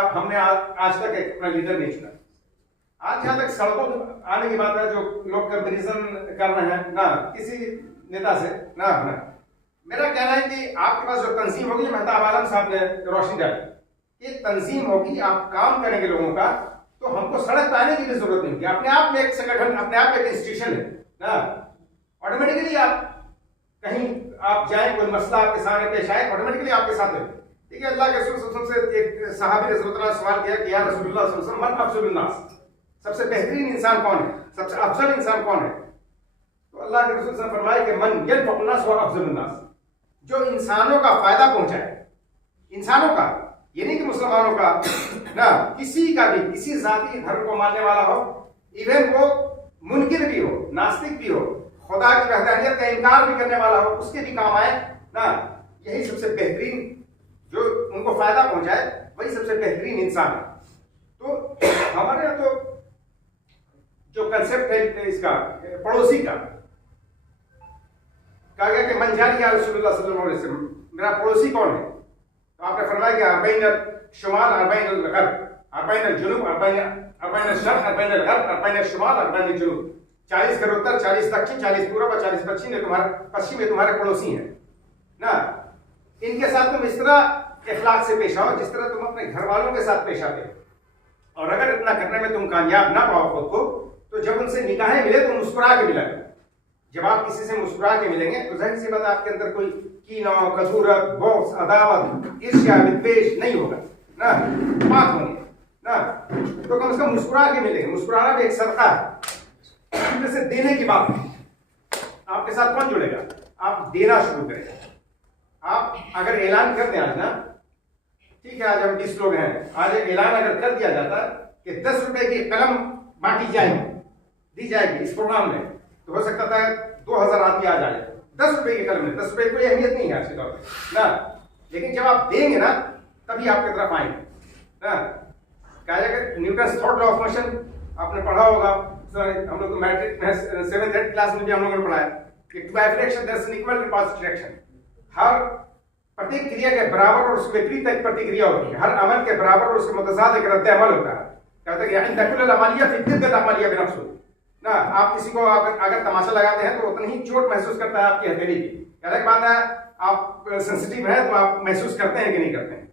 हमने आज तक एक अपना लीडर नहीं चुना। आज जहां तक सड़कों आने की बात है, जो लोग कंपेरिजन कर रहे हैं ना किसी नेता से ना, मेरा कहना है कि आपके पास जो तंजीम होगी, मेहताब आलम साहब ने रोशनी डाली, ये तंजीम होगी, आप काम करेंगे लोगों का, तो हमको सड़क पे आने की भी जरूरत नहीं होगी। अपने आप में एक संगठन, अपने आप में एक इंस्टीट्यूशन है ना, ऑटोमेटिकली आप कहीं आप जाए, कोई मसला आपके सामने पेश आए, ऑटोमेटिकली आपके साथ है। ठीक है, अल्लाह के रसूल सल्लल्लाहु अलैहि वसल्लम से एक सहाबी रसूलुल्लाह ने सवाल किया कि या रसूलुल्लाह सल्लल्लाहु अलैहि वसल्लम मन अफजलुन नास, सबसे बेहतरीन इंसान कौन है, सबसे अफजल इंसान कौन है? तो अल्लाह के रसूल सल्लल्लाहु अलैहि वसल्लम फरमाए कि मन यनफअुन नास व अफजलुन नास, जो इंसानों का फायदा पहुंचाए, इंसानों का, ये नहीं कि मुसलमानों का ना, किसी का भी, किसी जाति धर्म को मानने वाला हो, इवन वो मुनकिर भी हो, नास्तिक भी हो, खुदा की वहदानियत का इनकार भी करने वाला हो, उसके भी काम आए ना, यही सबसे बेहतरीन, जो उनको फायदा पहुंचाए वही सबसे बेहतरीन इंसान है। तो हमारे यहाँ तो जो कंसेप्ट है इसका पड़ोसी का, कहा गया कि मन जानी या रसूलुल्लाह सल्लल्लाहु अलैहि वसल्लम, मेरा पड़ोसी कौन है? तो आपने फरमाया कि अरबैन शुमाल, अरबैन गर्ब, अरबैन जुनूब, अरबैन शर्क, अरबैन गर्ब, अरबैन शुमाल, अरबैन जुनूब, 40 घर उत्तर, 40 दक्षिण, 40 पूर्व और 40 पश्चिम में तुम्हारे पड़ोसी हैं ना। इनके साथ तुम इस तरह इखलाक से पेश आओ जिस तरह तुम अपने घर वालों के साथ पेश आते हो। और अगर इतना करने में तुम कामयाब ना पाओ खुद को, तो जब उनसे निगाहें मिले तो मुस्कुरा के मिला करो। जब आप किसी से मुस्कुरा के मिलेंगे तो जाहिर सी बात आपके अंदर कोई कीना, कसूरत, बोक्स, अदावत, ईर्ष्या, विद्वेष नहीं होगा ना, बात होंगे ना। तो कम से कम मुस्कुरा के मिलेंगे। मुस्कुराना भी एक सदका है, जैसे देने की बात है। आपके साथ कौन जुड़ेगा? आप देना शुरू करें। आप अगर ऐलान कर दें आज ना, ठीक है, आज हम 20 लोग हैं, आज एक ऐलान अगर कर दिया जाता कि 10 रुपए की कलम बांटी जाएगी, दी जाएगी इस प्रोग्राम में, तो हो सकता था 2000 आदमी आ जाए। 10 रुपए की कलम में 10 रुपए की कोई अहमियत नहीं है आज के दौर में ना, लेकिन जब आप देंगे ना तभी आपकी तरफ आएंगे ना। कहा जाएगा Newton third law of motion आपने पढ़ा होगा, हम लोग मैट्रिक में 7th 8th क्लास में भी हम लोगों ने पढ़ा है कि to direction there is an equal repulsive direction. हर प्रतिक्रिया के बराबर और उसके विपरीत एक प्रतिक्रिया होती है, हर अमल के बराबर और उसके मुतज़ाद एक रद्द अमल होता है। कहते हैं कि यानी दखुल अमलिया फिर जिद्दत अमलिया बिनफ्सु ना। आप किसी को अगर तमाशा लगाते हैं तो उतनी ही चोट महसूस करता है आपकी हथेली की। अलग बात है आप सेंसिटिव हैं तो आप महसूस करते हैं कि नहीं करते हैं।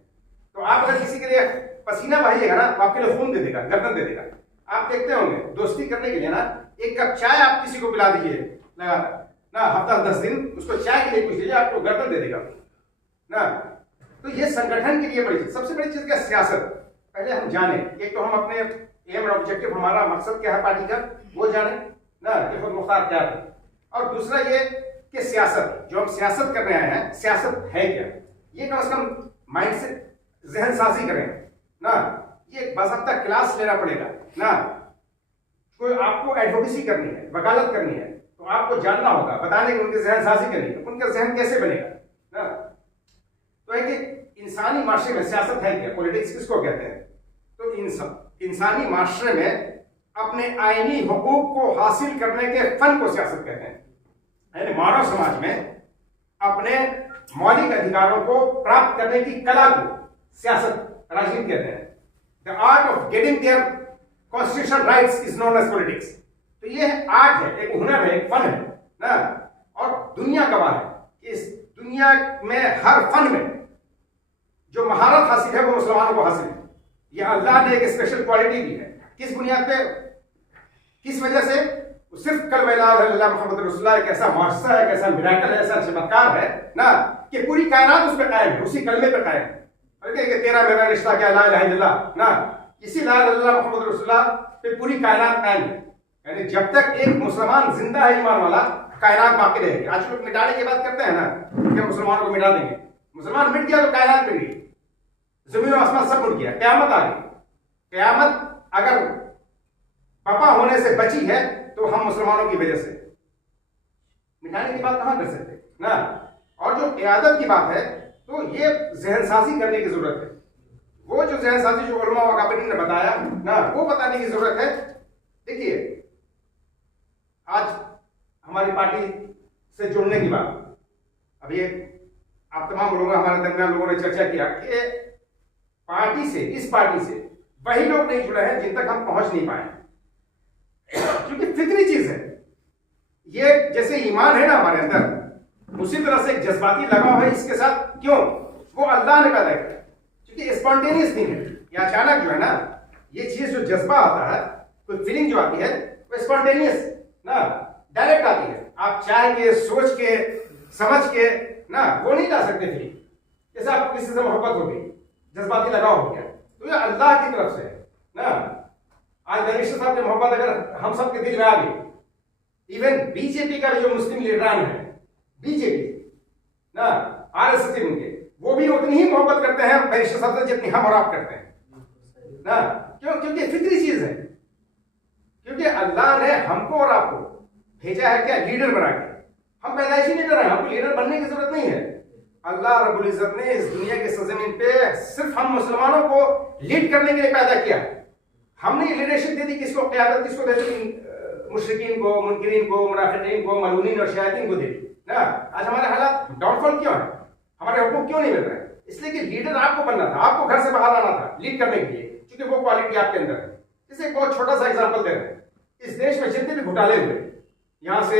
तो आप अगर किसी के लिए पसीना बहाइएगा ना तो आपके लिए खून दे देगा, गर्दन दे देगा। आप देखते होंगे दोस्ती करने के लिए ना, एक कप चाय आप किसी को पिला दीजिए लगातार ना, हफ्ता 10 दिन उसको चाय के लिए पूछ लीजिए, आपको गर्दन दे देगा ना। तो ये संगठन के लिए बड़ी चीज, सबसे बड़ी चीज क्या? सियासत। पहले हम जाने, एक तो हम अपने एम और ऑब्जेक्टिव, हमारा मकसद क्या है पार्टी का, वो जाने ना कि खुद मुख्तार क्या है। और दूसरा ये कि सियासत, जो हम सियासत कर रहे हैं, सियासत है क्या, ये कम से कम माइंड से जहन साजी करें ना। ये बाज़ाब्ता क्लास लेना पड़ेगा ना। कोई आपको एडवोकेसी करनी है, वकालत करनी है, तो आपको जानना होगा, बताने की उनके जहन साजी करनी है, उनका जहन कैसे बनेगा ना। तो है कि इंसानी माशरे में सियासत है क्या, पॉलिटिक्स किसको कहते हैं? तो इंसानी माशरे में अपने आईनी हुकूक को हासिल करने के फन को सियासत कहते हैं। यानी मानव समाज में अपने मौलिक अधिकारों को प्राप्त करने की कला को सियासत, राजनीति कहते हैं। The art of getting their constitutional rights is known as politics. तो ये आर्ट है, एक हुनर है, एक फन है ना। और दुनिया गवाह है कि इस दुनिया में हर फन में जो महारत हासिल है वो मुसलमानों को हासिल है। यह अल्लाह ने एक स्पेशल क्वालिटी दी है। किस बुनियाद पे, किस वजह से? सिर्फ कलमा ला इलाहा इल्लल्लाह मुहम्मद रसूलुल्लाह एक ऐसा मुअज्जिज़ा है, एक ऐसा मिराकल है, ऐसा चमत्कार है ना कि पूरी कायनात उस पर कायम है, उसी कलमे पर कायम है। कि तेरा मेरा रिश्ता क्या, ला इलाहा इल्लल्लाह ना, इसी ला इलाहा इल्लल्लाह मुहम्मद रसूलुल्लाह पे पूरी कायनात कायम है। यानी जब तक एक मुसलमान जिंदा है, ईमान वाला, कायनात बाकी रहेगी। आज लोग मिटाने की बात करते हैं ना कि मुसलमानों को मिटा देंगे। मुसलमान मिट गया तो कायनात मिट गई, जमीन और आसमान सब उठ गया, कयामत आ गई। कयामत अगर पपा होने से बची है तो हम मुसलमानों की वजह से, मिटाने की बात कहां कर सकते ना। और जो क़यादत की बात है तो ये जहनसाजी करने की जरूरत है। वो जो जहनसाजी जो उलमा व अकाबिरीन ने बताया ना, वो बताने की जरूरत है। देखिए आज हमारी पार्टी से जुड़ने की बात, अब ये आप तमाम लोगों, हमारे दरमियान लोगों ने चर्चा किया कि पार्टी से, इस पार्टी से वही लोग नहीं जुड़े हैं जिन तक हम पहुंच नहीं पाए, क्योंकि फितरी चीज है ये। जैसे ईमान है ना हमारे अंदर, उसी तरह से एक जज्बाती लगाव है इसके साथ। क्यों? वो अल्लाह ने पैदा किया, क्योंकि स्पॉन्टेनियस थिंग है। ये अचानक जो है ना, ये चीज जो जज्बा आता है, कोई फीलिंग जो आती है, वो स्पॉन्टेनियस ना, डायरेक्ट आती है। आप चाह के, सोच के, समझ के ना वो नहीं ला सकते फीलिंग। जैसे आपको किसी से मोहब्बत हो गई, जज्बाती लगाव हो गया, तो ये अल्लाह की तरफ से है ना। आज बैरिस्टर साहब की मोहब्बत अगर हम सब के दिल में आ गई, इवन बीजेपी का भी जो मुस्लिम लीडरान है, बीजेपी ना, आरएसएस उनके, वो भी उतनी ही मोहब्बत करते हैं बैरिस्टर साहब से जितनी हम और आप करते हैं ना। क्यों? क्योंकि फिक्री चीज है, क्योंकि अल्लाह ने हमको और आपको भेजा है क्या, लीडर बना के। हम पैदाइशी लीडर हैं, हमको लीडर बनने की जरूरत नहीं है। अल्लाह रब्बुल इज्जत ने इस दुनिया के सरजमीन पे सिर्फ हम मुसलमानों को लीड करने के लिए पैदा किया। हमने लीडरशिप दे दी, किसको क़यादत किसको दे दी? मुशरिकीन को, मुनकिरीन को, मुनाफिकीन को, मलूनीन और शयातीन को दे दी ना। आज हमारे हालात डाउनफॉल क्यों है, हमारे हुकूक क्यों नहीं मिल रहे? इसलिए कि लीडर आपको बनना था, आपको घर से बाहर आना था लीड करने के लिए, क्योंकि वो क्वालिटी आपके अंदर है। जैसे एक बहुत छोटा सा एग्जांपल दे रहे हैं, इस देश में जितने भी घोटाले हुए, यहाँ से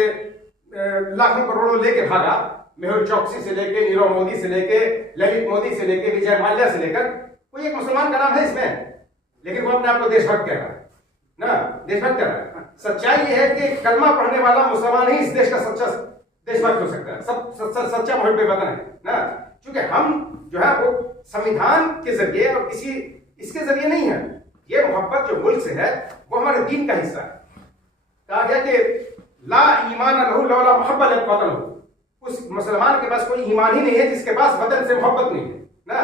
लाखों करोड़ों लेके भागा, मेहुल चौकसी से लेके, नीरव मोदी से लेके, ललित मोदी से लेके, विजय माल्या से लेकर, कोई एक मुसलमान का नाम है इसमें, लेकिन वो अपने आप को देशभक्त कह रहा है ना, देशभक्त कह रहा है। सच्चाई ये है कि कलमा पढ़ने वाला मुसलमान ही इस देश का सच्चा देशभक्त हो सकता है, सच्चा मुहिब वतन है ना। क्योंकि हम जो है वो संविधान के जरिए और किसी इसके जरिए नहीं है, ये मोहब्बत जो मुल्क से है वो हमारे दीन का हिस्सा है। कहा गया कि ला ईमान लहू लौला मोहब्बत वतन हो, उस मुसलमान के पास कोई ईमान ही नहीं है जिसके पास वतन से मोहब्बत नहीं है ना।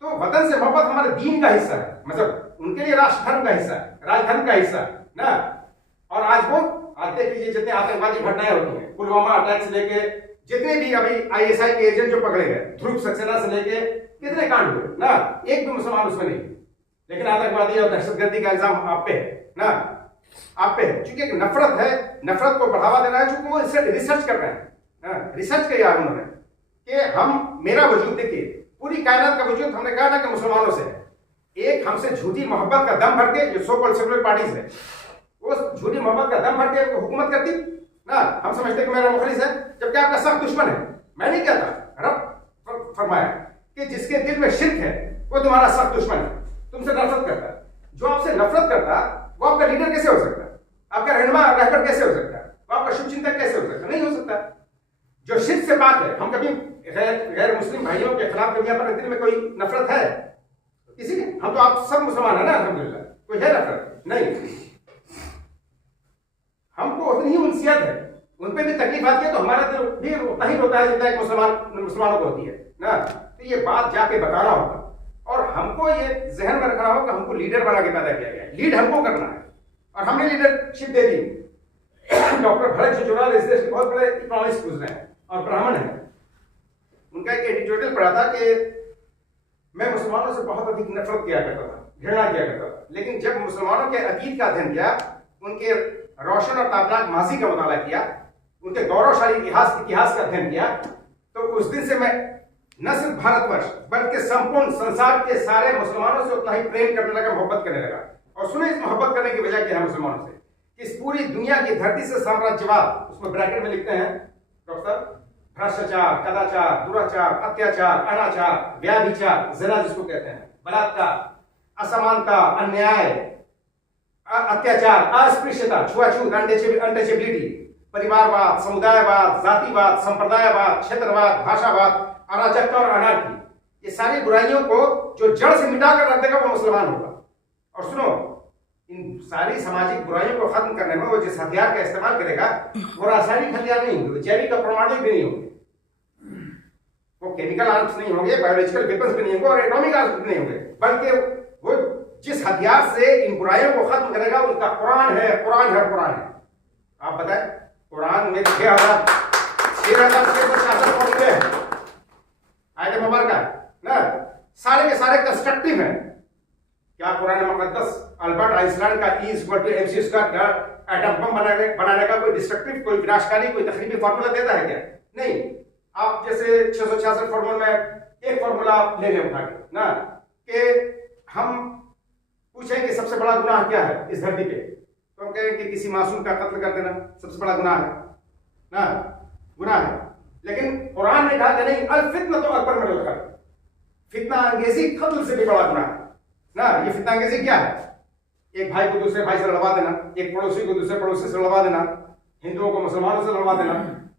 तो वतन से मोहब्बत हमारे दीन का हिस्सा है, मतलब उनके लिए राष्ट्र धर्म का हिस्सा है, राजधर्म का हिस्सा है ना। और आज देख लीजिए जितने आतंकवादी घटनाएं होती हैं, पुलवामा अटैक से लेके जितने भी अभी आईएसआई के एजेंट जो पकड़े गए, ध्रुव सक्सेना से लेके कितने कांड हुए ना, एक भी मुसलमान उसमें नहीं, लेकिन आतंकवादी और दहशतगर्दी का इल्जाम आप पे है ना, आप पे है। चूंकि एक नफरत है, नफरत को बढ़ावा देना है, चूंकि वो रिसर्च कर रहे हैं, रिसर्च किया उन्होंने कि हम, मेरा वजूद देखिए, पूरी कायनात का वजूद हमने कहा ना कि मुसलमानों से है। एक हमसे झूठी मोहब्बत का दम भर के, जो सो कॉल्ड सेकुलर पार्टीज है, वो झूठी मोहब्बत का दम भर के हुकूमत करती ना। हम समझते कि मेरा मुखलिस है, जबकि आपका सख्त दुश्मन है। मैं नहीं कहता, रब फरमाया कि जिसके दिल में शिर्क है वो तुम्हारा सख्त दुश्मन है, तुमसे नफरत करता है। जो आपसे नफरत करता वो आपका लीडर कैसे हो सकता है, आपका रहनुमा रहबर कैसे हो सकता है, वो आपका शुभचिंतक कैसे हो सकता है? नहीं हो सकता। जो शिर्क से पाक है, हम कभी गैर मुस्लिम भाइयों के खिलाफ कभी हमारे दिल में कोई नफरत है किसी ने? हम तो आप सब मुसलमान है ना, अल्हम्दुलिल्लाह, कोई है नफरत नहीं। हमको उतनी ही उनसियत है, उन पे भी तकलीफ आती है तो हमारा दिल भी उतना ही रोता है जितना एक मुसलमानों को होती है ना। तो ये बात जाके बताना होगा और हमको ये जहन में रखना होगा, हमको लीडर बना के पैदा किया गया है, लीड हमको करना है और हमने लीडरशिप दे दी। डॉक्टर भरत जुजराल इस देश के बहुत बड़े इकोनॉमिस्ट गुजरे हैं और ब्राह्मण है। उनका एक एडिटोरियल पढ़ा था कि मैं मुसलमानों से बहुत अधिक नफरत किया करता था, घृणा किया करता था, लेकिन जब मुसलमानों के अतीत का अध्ययन किया, उनके रोशन और ताबनाक माजी का मुताला किया, उनके गौरवशाली इतिहास का अध्ययन किया, तो उस दिन से मैं न सिर्फ भारतवर्ष बल्कि संपूर्ण संसार के सारे मुसलमानों से उतना ही प्रेम करने लगा, मोहब्बत करने लगा। और सुने इस मोहब्बत करने की वजह क्या है मुसलमानों से? इस पूरी दुनिया की धरती से साम्राज्यवाद, उसमें ब्रैकेट में लिखते हैं डॉक्टर, भ्रष्टाचार, कदाचार, दुराचार, अत्याचार, अनाचार, व्याभिचार, ज़िना जिसको कहते हैं, बलात्कार, असमानता, अन्याय, अत्याचार, अस्पृश्यता, छुआछूत, अनटचेबिलिटी, परिवारवाद, समुदायवाद, जातिवाद, संप्रदायवाद, क्षेत्रवाद, भाषावाद, अराजकता और अनार्की, ये सारी बुराइयों को जो जड़ से मिटाकर रख देगा वो मुसलमान होगा। और सुनो, इन सारी सामाजिक बुराइयों को खत्म करने में वो जिस हथियार का इस्तेमाल करेगा वो रासायनिक हथियार नहीं होंगे, जैविक और परमाणु भी नहीं होंगे, वो केमिकल आर्म्स नहीं होंगे, बायोलॉजिकल वेपन्स भी नहीं होंगे और एटॉमिक आर्म्स भी नहीं होंगे, बल्कि वो जिस हथियार से इन बुराइयों को खत्म करेगा उनका कुरान है, कुरान है, कुरान है। आप बताएं, कुरान में 6,666 फॉर्मूले हैं, आयत मुबारक ना, सारे के सारे कंस्ट्रक्टिव हैं। क्या कुरान मुकद्दस अल्बर्ट आइंस्टाइन का E=mc² का एटम बम बनाने का कोई डिस्ट्रक्टिव, कोई विनाशकारी, कोई तकरीबी फार्मूला देता है क्या? नहीं। आप जैसे 666 फॉर्मूले में एक फार्मूला आप ले लें उठा के ना, कि हम पूछें कि सबसे बड़ा गुनाह क्या है इस धरती पे, तो हम कहें कि किसी मासूम का कत्ल कर देना सबसे बड़ा गुनाह है ना, गुनाह है। लेकिन कुरान ने कहा कि नहीं, अल फितना तो अकबर मिनल कत्ल, फितना अंगेजी कत्ल से भी बड़ा गुनाह है ना। ये फितना अंगेजी क्या है? एक भाई को दूसरे भाई से लड़वा देना, एक पड़ोसी को दूसरे पड़ोसी से लड़वा देना, हिंदुओं को मुसलमानों से लड़वा देना,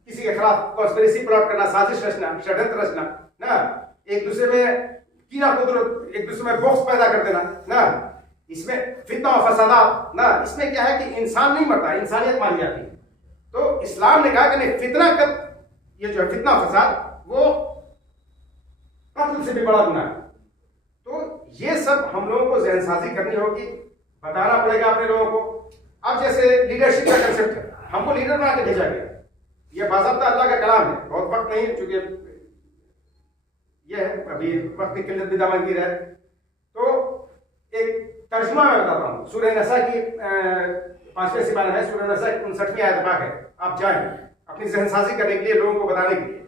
किसी के खिलाफ कॉन्स्पिरेसी प्लॉट करना, साजिश रचना, षड्यंत्र रचना ना, एक दूसरे में कीना कुदरत, एक दूसरे में बॉक्स पैदा कर देना ना, इसमें फितना और फसादात ना, इसमें क्या है कि इंसान नहीं मरता, इंसानियत मारी जाती है। तो इस्लाम ने कहा कि नहीं, फितना का ये जो है फितना फसाद वो कत्ल से भी बड़ा गुनाह है। तो ये सब हम लोगों को जहनसाजी करनी होगी, बताना पड़ेगा अपने लोगों को। अब जैसे लीडरशिप का कंसेप्ट है, हमको लीडर बना के भेजा गया, ये बाज़ाब्ता अल्लाह का कलाम है, बहुत वक्त नहीं है चूंकि ये है अभी वक्त की किल्लत भी दामनगीर है। तो एक तर्जुमा मैं बताता हूँ, सूरह नसा की 5वें सिपारा है, सूरह नसा की 59वीं आयत पाक है। आप जाएं अपनी जहनसाजी करने के लिए, लोगों को बताने के लिए,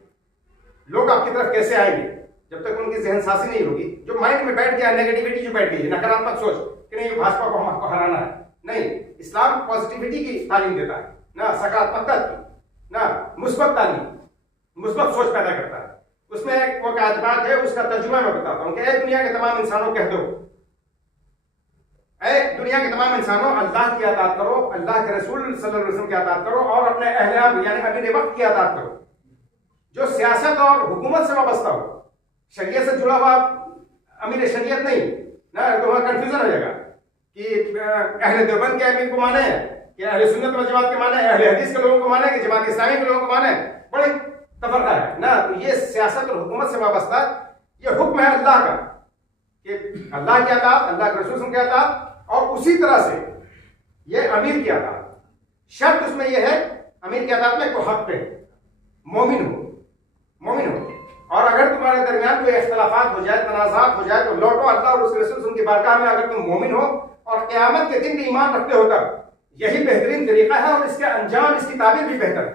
लोग आपकी तरफ कैसे आएंगे जब तक उनकी जहनसाजी नहीं होगी। जो माइंड में बैठ गया, नेगेटिविटी जो बैठ गई, नकारात्मक सोच कि नहीं भाजपा को हमको हराना है, नहीं, इस्लाम पॉजिटिविटी की तालीम देता है ना, सकारात्मकता की ना, मुस्बत तालीम, मुस्बत सोच पैदा करता है। उसमें वो आयत है, उसका तर्जुमा मैं बताता हूँ कि ए दुनिया के तमाम इंसानों कह दो, ए दुनिया के तमाम इंसानों, अल्लाह की अताअत करो, अल्लाह के रसूल सल्लल्लाहु अलैहि वसल्लम की अताअत करो और अपने अहले अम्र यानी अमीर वक्त की अताअत करो। जो सियासत और हुकूमत से वाबस्ता हो, शरीयत से जुड़ा हुआ अमीर शरीयत नहीं ना, तो वहां कंफ्यूजन हो जाएगा कि अहले देवबंद के अमीर को माने कि अहले सुन्नत वल जमात के माने, अहले हदीस के लोगों को माने कि जमात इस्लामी के लोगों को माने, बड़ी तफरका है ना। तो ये सियासत और हुकूमत से वाबस्ता ये हुक्म है अल्लाह का कि अल्लाह की अताअत, अल्लाह के रसूल की अताअत, और उसी तरह से ये अमीर की अताअत। शर्त उसमें ये है अमीर की अताअत में को हक पे मोमिन हो, मोमिन हो। और अगर तुम्हारे दरमियान कोई इख्तलाफात हो जाए, तनाज़ात हो जाए, तो लौटो अल्लाह और उसके रसूल उनकी बारगाह में। अगर तुम मोमिन हो और क़यामत के दिन भी ईमान रखते हो, तब यही बेहतरीन तरीका है और इसके अंजाम, इसकी ताबीर भी बेहतर है।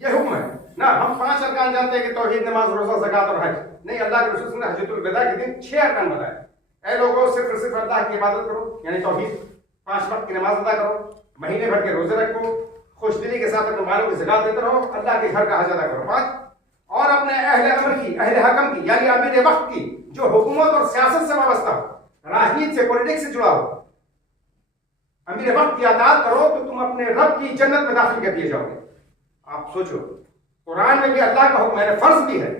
यह हुक्म है ना। हम 5 अरकान जानते हैं कि तौहीद, नमाज, रोजा, ज़कात और हज। नहीं, अल्लाह के रसूल ने हज्जतुल विदा के दिन 6 अरकान बताए। ऐ लोगों, सिर्फ अल्लाह की इबादत करो, यानी तौहीद, 5 वक्त की नमाज अदा करो, महीने भर के रोजे रखो, खुशदिली के साथ अपने मालों की ज़कात देते रहो, अल्लाह के घर का हज अदा करो 5, और अपने अहले अमर की, अहले हकम की, यानी अमीर वक्त की, जो हुकूमत और सियासत से वाबस्ता हो, राजनीति से, पॉलिटिक्स से जुड़ा हो, अमीर वक्त की अताअत करो तो तुम अपने रब की जन्नत में दाखिल कर दिए जाओगे। आप सोचो, कुरान में भी अल्लाह का हुक्म है, फर्ज भी है,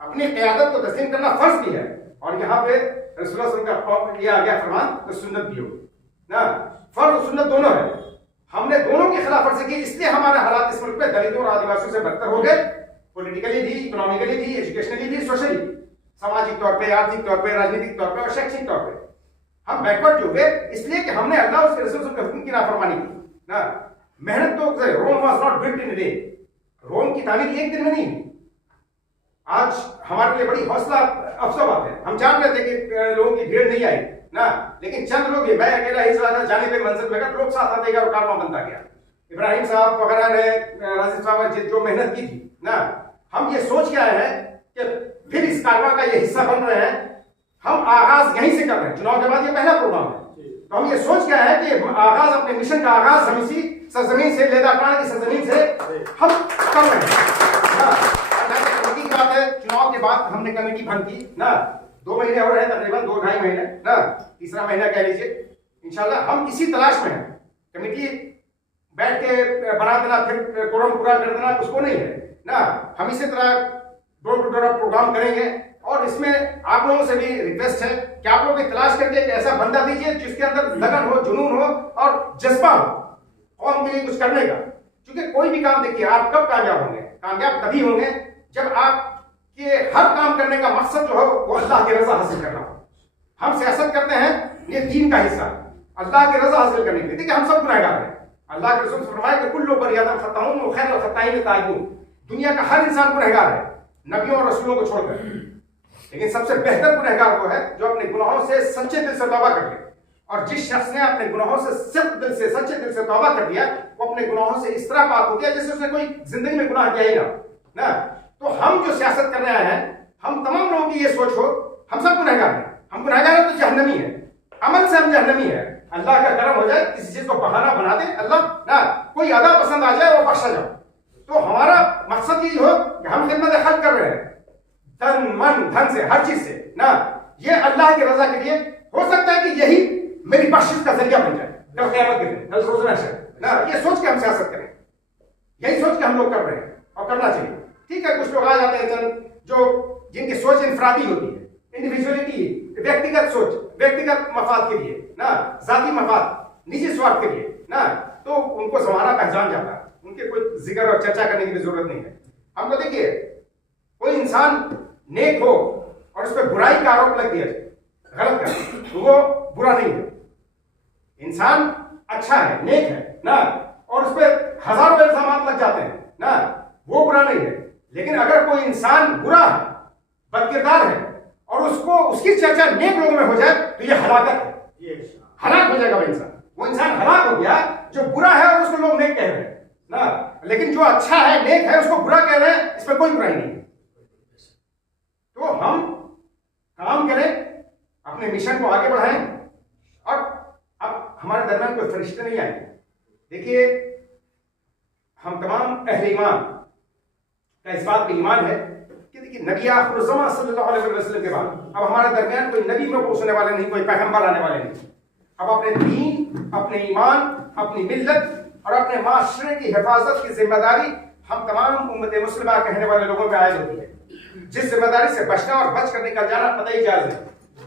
अपनी क़यादत को तस्लीम करना फर्ज भी है, और यहाँ पे रसूलुल्लाह सल्लल्लाहु अलैहि वसल्लम का दिया गया फरमान तो सुन्नत भी हो ना। फर्ज और सुन्नत दोनों है। हमने दोनों की खिलाफ वर्जी की, इसलिए हमारे हालात इस मुल्क में दलितों और आदिवासियों से बदतर हो गए, पॉलिटिकली भी, इकोनॉमिकली भी, एजुकेशनली भी, सोशली, सामाजिक तौर पे, आर्थिक तौर पे, राजनीतिक तौर पे और शैक्षणिक तौर पे हम बैकवर्ड हो गए, इसलिए कि हमने अल्लाह और उसके रसूल के हुक्म की नाफरमानी की ना। मेहनत तो Rome was not built in a day, Rome की तामीर एक दिन में नहीं। आज हमारे लिए बड़ी हौसला अफजा बात है, हम जान रहे थे कि लोगों की भीड़ नहीं आई ना, लेकिन चंद लोग ही, मैं अकेला ही चला था, जाने पे मंजिल पे लोग साथ आते गए और कारवां बनता गया। इब्राहिम साहब वगैरह ने, राशिद साहब ने जो मेहनत की थी ना, हम ये सोच के आए हैं कि फिर इस कारवां का ये हिस्सा बन रहे हैं। हम आगाज यहीं से कर रहे हैं, चुनाव के बाद ये पहला प्रोग्राम है, तो हम ये सोच के आए हैं कि आगाज, अपने मिशन का आगाज हम इसी सरजमीन से, लेदाकान की सरजमीन से हम कर रहे हैं। कमेटी की बात है, चुनाव के बाद हमने कमेटी बंद की ना, 2 महीने हो रहे हैं तकरीबन, 2-2.5 महीने ना, तीसरा महीना कह लीजिए। इंशाल्लाह हम इसी तलाश में हैं। कमेटी बैठ के बना देना, फिर कोरम पूरा कर देना, उसको नहीं है ना। हम इसी तरह डोर टू डोर प्रोग्राम करेंगे, और इसमें आप लोगों से भी रिक्वेस्ट है कि आप लोग तलाश करके एक ऐसा बंदा दीजिए जिसके अंदर लगन हो, जुनून हो और जज्बा हो कौम के लिए कुछ करने का। क्योंकि कोई भी काम, देखिए, आप कब कामयाब होंगे? कामयाब तभी होंगे जब आपके हर काम करने का मकसद जो हो वो अल्लाह की रजा हासिल करना हो। हम सियासत करते हैं, ये दीन का हिस्सा, अल्लाह की रजा हासिल करने के लिए। देखिए, हम सब गुनहगार हैं। अल्लाह के रसूल फरमाए कि कुल्लु बनी आदम खताऊन व खैरुल खताईन ताइबून। दुनिया का हर इंसान गुनहगार है, नबियों और रसूलों को छोड़कर, लेकिन सबसे बेहतर गुनहगार वो है जो अपने गुनाहों से सच्चे दिल से तौबा कर ले। और जिस शख्स ने अपने गुनाहों से सिर्फ दिल से, सच्चे दिल से तौबा कर दिया, वो अपने गुनाहों से इस तरह पाक हो गया जैसे उसने कोई जिंदगी में गुनाह किया ही ना। तो हम जो सियासत कर रहे हैं, हम तमाम लोगों की ये सोच हो, हम सब गुनहगार हैं। हम गुनहगार हैं तो जहन्नमी है, अमल से हम जहन्नमी है। अल्लाह का करम हो जाए, किसी चीज को बहाना बना दे अल्लाह ना, कोई अदा पसंद आ जाए वो बख्शा जाओ। तो हमारा मकसद ये हो कि हम खिदमत खल्क कर रहे हैं, तन मन धन से, हर चीज से ना, ये अल्लाह की रजा के लिए। हो सकता है कि यही मेरी बख्शिश का जरिया बन जाए कल क़यामत के दिन, कल रोज़ महशर ना। ये सोच के हम सियासत करें, यही सोच के हम लोग कर रहे हैं और करना चाहिए। ठीक है, कुछ लोग आ जाते हैं चंद जो जिनकी सोच इंफरादी होती है, इंडिविजुअलिटी, व्यक्तिगत सोच, व्यक्तिगत मफाद के लिए ना, जाती मफाद, निजी स्वार्थ के लिए ना, तो उनको जमाना पहचान जाता है, उनके कोई जिक्र और चर्चा करने की भी जरूरत नहीं है। हमको देखिए, कोई इंसान नेक हो और उस पर बुराई का आरोप लग दिया जाए, गलत कर, तो वो बुरा नहीं है। इंसान अच्छा है, नेक है ना, और उस पर हजारों इल्जाम लग जाते हैं ना, वो बुरा नहीं है। लेकिन अगर कोई इंसान बुरा है, बदकिरदार है और उसको उसकी चर्चा नेक लोगों में हो जाए तो ये हलाकत है, हलाक हो जाएगा वो इंसान। वो इंसान हलाक हो गया जो बुरा है और उसको लोग नेक कह रहे हैं ना, लेकिन जो अच्छा है, नेक है, उसको बुरा कह रहे हैं, इस पर कोई बुराई नहीं है। तो हम काम करें, अपने मिशन को आगे बढ़ाएं। और अब हमारे दरमियान कोई फरिश्ते नहीं आए। देखिए, हम तमाम अहले ईमान का इस बात पे ईमान है कि देखिए, नबी आखिरुज़्ज़मा सल्लल्लाहु अलैहि वसल्लम के बाद अब हमारे दरमियान कोई नबी में पहुंचने वाले नहीं, कोई पैगंबर आने वाले नहीं। अब अपने दीन, अपने ईमान, अपनी मिल्लत और अपने माशरे की हिफाजत की जिम्मेदारी हम तमाम उम्मत मुस्लिमा कहने वाले लोगों पे आयद होती है, जिस जिम्मेदारी से बचना और बच कर निकल जाना पता ही जायज है।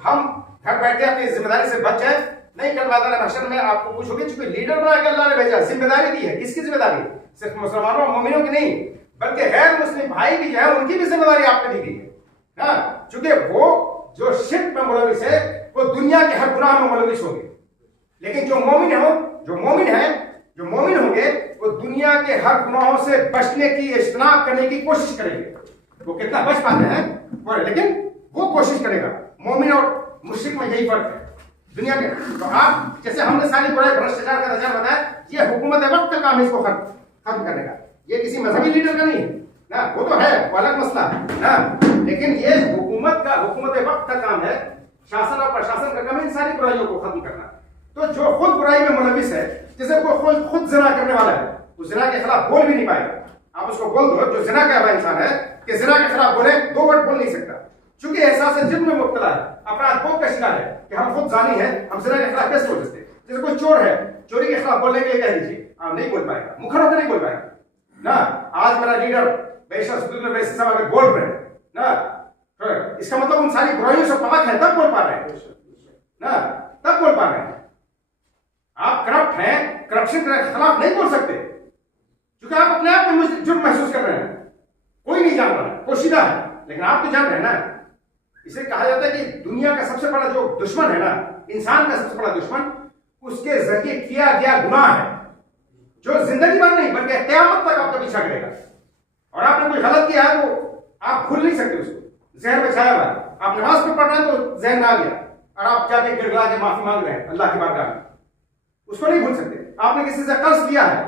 हम घर बैठे अपनी जिम्मेदारी से बच जाए नहीं, कल मैदान महशर में आपको पूछोगे, चूंकि लीडर बना के अल्लाह ने भेजा, जिम्मेदारी दी है। किसकी जिम्मेदारी? सिर्फ मुसलमानों और मोमिनों की नहीं, बल्कि गैर मुस्लिम भाई भी जो है उनकी भी जिम्मेदारी आपने दी गई है ना, चूंकि वो जो शिर्क में मुलविस है वो दुनिया के हर गुनाह में मुलविस होंगे। लेकिन जो मोमिन होंगे वो दुनिया के हर गुनाहों से बचने की, इज्तनाब करने की कोशिश करेंगे। वो कितना बच पाते हैं वो, लेकिन वो कोशिश करेगा। मोमिन और मुश्रिक में यही फर्क है दुनिया के। तो आप जैसे हमने सारी बुराई भ्रष्टाचार का नजर बताया, ये हुकूमत वक्त का काम है इसको खत्म करने का। ये किसी मजहबी लीडर का नहीं है ना, वो तो है, वो अलग मसला है ना, लेकिन ये हुकूमत वक्त का काम है, शासन और प्रशासन का काम है इन सारी बुराइयों को खत्म करना। तो जो खुद बुराई में मुलविस है, जैसे कोई खुद जिना करने वाला है, वो जिना के खिलाफ बोल भी नहीं पाएगा। आप उसको बोल दो, जो जिना कर रहा इंसान है कि जिना के खिलाफ बोले, 2 वर्ड बोल नहीं सकता, क्योंकि एहसास जुर्म में मुब्तला है, अपराध भोग का शिकार है कि हम खुद जानी है, हम जिना के खिलाफ कैसे बोल सकते। जैसे कोई चोर है, चोरी के खिलाफ बोलने के लिए कह दीजिए, आप नहीं बोल पाएगा, मुखर होकर नहीं बोल पाएगा ना। आज मेरा लीडर साहब अगर बोल रहे हैं ना, तो इसका मतलब उन सारी बुराइयों से पाक है, तब बोल पा रहे हैं ना, तब बोल पा रहे हैं। आप करप्ट हैं, करप्शन के खिलाफ नहीं बोल सकते, क्योंकि आप अपने आप में जुर्म महसूस कर रहे हैं। कोई नहीं जान रहा, पोशीदा है, लेकिन आप तो जान रहे हैं ना। इसे कहा जाता है कि दुनिया का सबसे बड़ा जो दुश्मन है ना, इंसान का सबसे बड़ा दुश्मन उसके जरिए किया गया गुनाह है, जो जिंदगी भर नहीं बल्कि क़यामत तक आपका पीछा करेगा। और आपने कोई गलत किया है तो आप भूल नहीं सकते उसको, जहन में छाया हुआ है। आप नमाज में पढ़ रहे हैं तो जहन में आ गया और आप जाके गिड़गिड़ा के माफी मांग रहे हैं अल्लाह की बारगाह में, उसको नहीं भूल सकते। आपने किसी से कर्ज लिया है,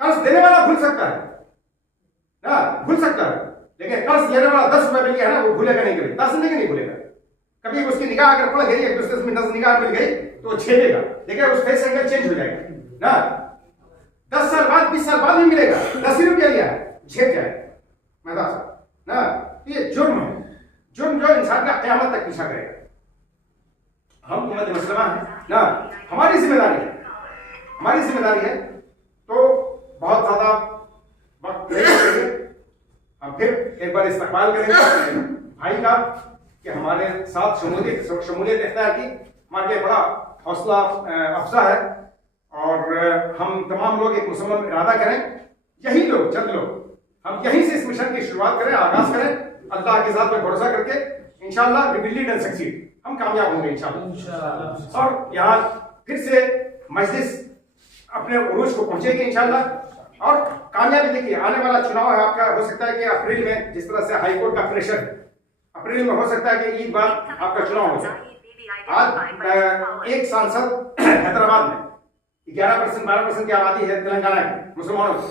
कर्ज देने वाला भूल सकता है ना, भूल सकता है, लेकिन कर्ज लेने वाला 10 रुपए मिल गया है ना, वो भूलेगा नहीं, कभी 10 नहीं भूलेगा। कभी उसकी निगाह अगर पड़ गई, एक दूसरे से नजर निगाह मिल गई तो वो छेड़ेगा, लेकिन उस फेस एंगल चेंज हो जाएगा ना। 10 साल बाद 20 साल बाद भी मिलेगा, 10 ही रुपया लिया है, छेड़ जाएगा मैदान ना। ये जुर्म है, जुर्म जो इंसान का क़यामत तक पीछा करेगा। हम उम्मत मुस्लिमा है ना, हमारी जिम्मेदारी है। तो बहुत ज्यादा वक्त नहीं लगेगा, हम फिर एक बार इस्तकबाल करेंगे भाई का कि हमारे साथ शमूलियत इख्तियार की, हमारे लिए बड़ा हौसला अफजा है। और हम तमाम लोग एक मुसम्मम इरादा करें, यही लोग चंद लोग, हम यहीं से इस मिशन की शुरुआत करें, आगाज करें, अल्लाह की ज़ात पे भरोसा करके इंशाअल्लाह we will lead and succeed, हम कामयाब होंगे इंशाअल्लाह। और यहाँ फिर से मजलिस अपने उरूज को पहुंचेगी इंशाअल्लाह। और कामयाबी देखिए, आने वाला चुनाव है आपका, हो सकता है कि अप्रैल में, जिस तरह से हाईकोर्ट का प्रेशर है, अप्रैल में हो सकता है कि ईद बाद आपका चुनाव हो जाए। आज एक सांसद हैदराबाद में 11% 12% की आबादी है तेलंगाना की मुसलमानों की,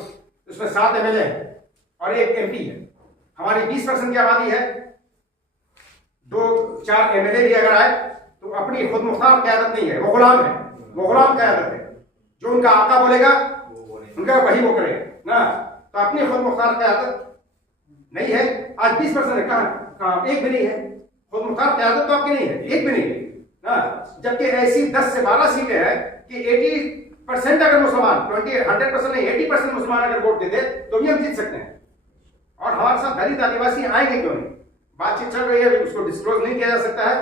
उसमें 7 MLA है और 1 MP है। हमारी 20% की आबादी है, 2-4 MLA भी अगर आए तो अपनी खुद मुख्तार क़यादत नहीं है, वो गुलाम है, वो गुलाम क़यादत है, जो उनका आका बोलेगा उनका वही वो करेगा ना। तो अपनी खुद मुख्तार क़यादत नहीं है। आज 20% है, कहाँ 1 भी नहीं है, खुद मुख्तार क़यादत तो आपकी नहीं है, 1 भी नहीं है। ना, जबकि ऐसी 10 से 12 सीटें हैं कि 80% अगर मुसलमान 100% नहीं 80% मुसलमान अगर वोट देते तो भी हम जीत सकते हैं। और हमारे साथ दलित आदिवासी आएंगे क्यों नहीं? बातचीत चल रही है, उसको डिस्क्लोज नहीं किया जा सकता है।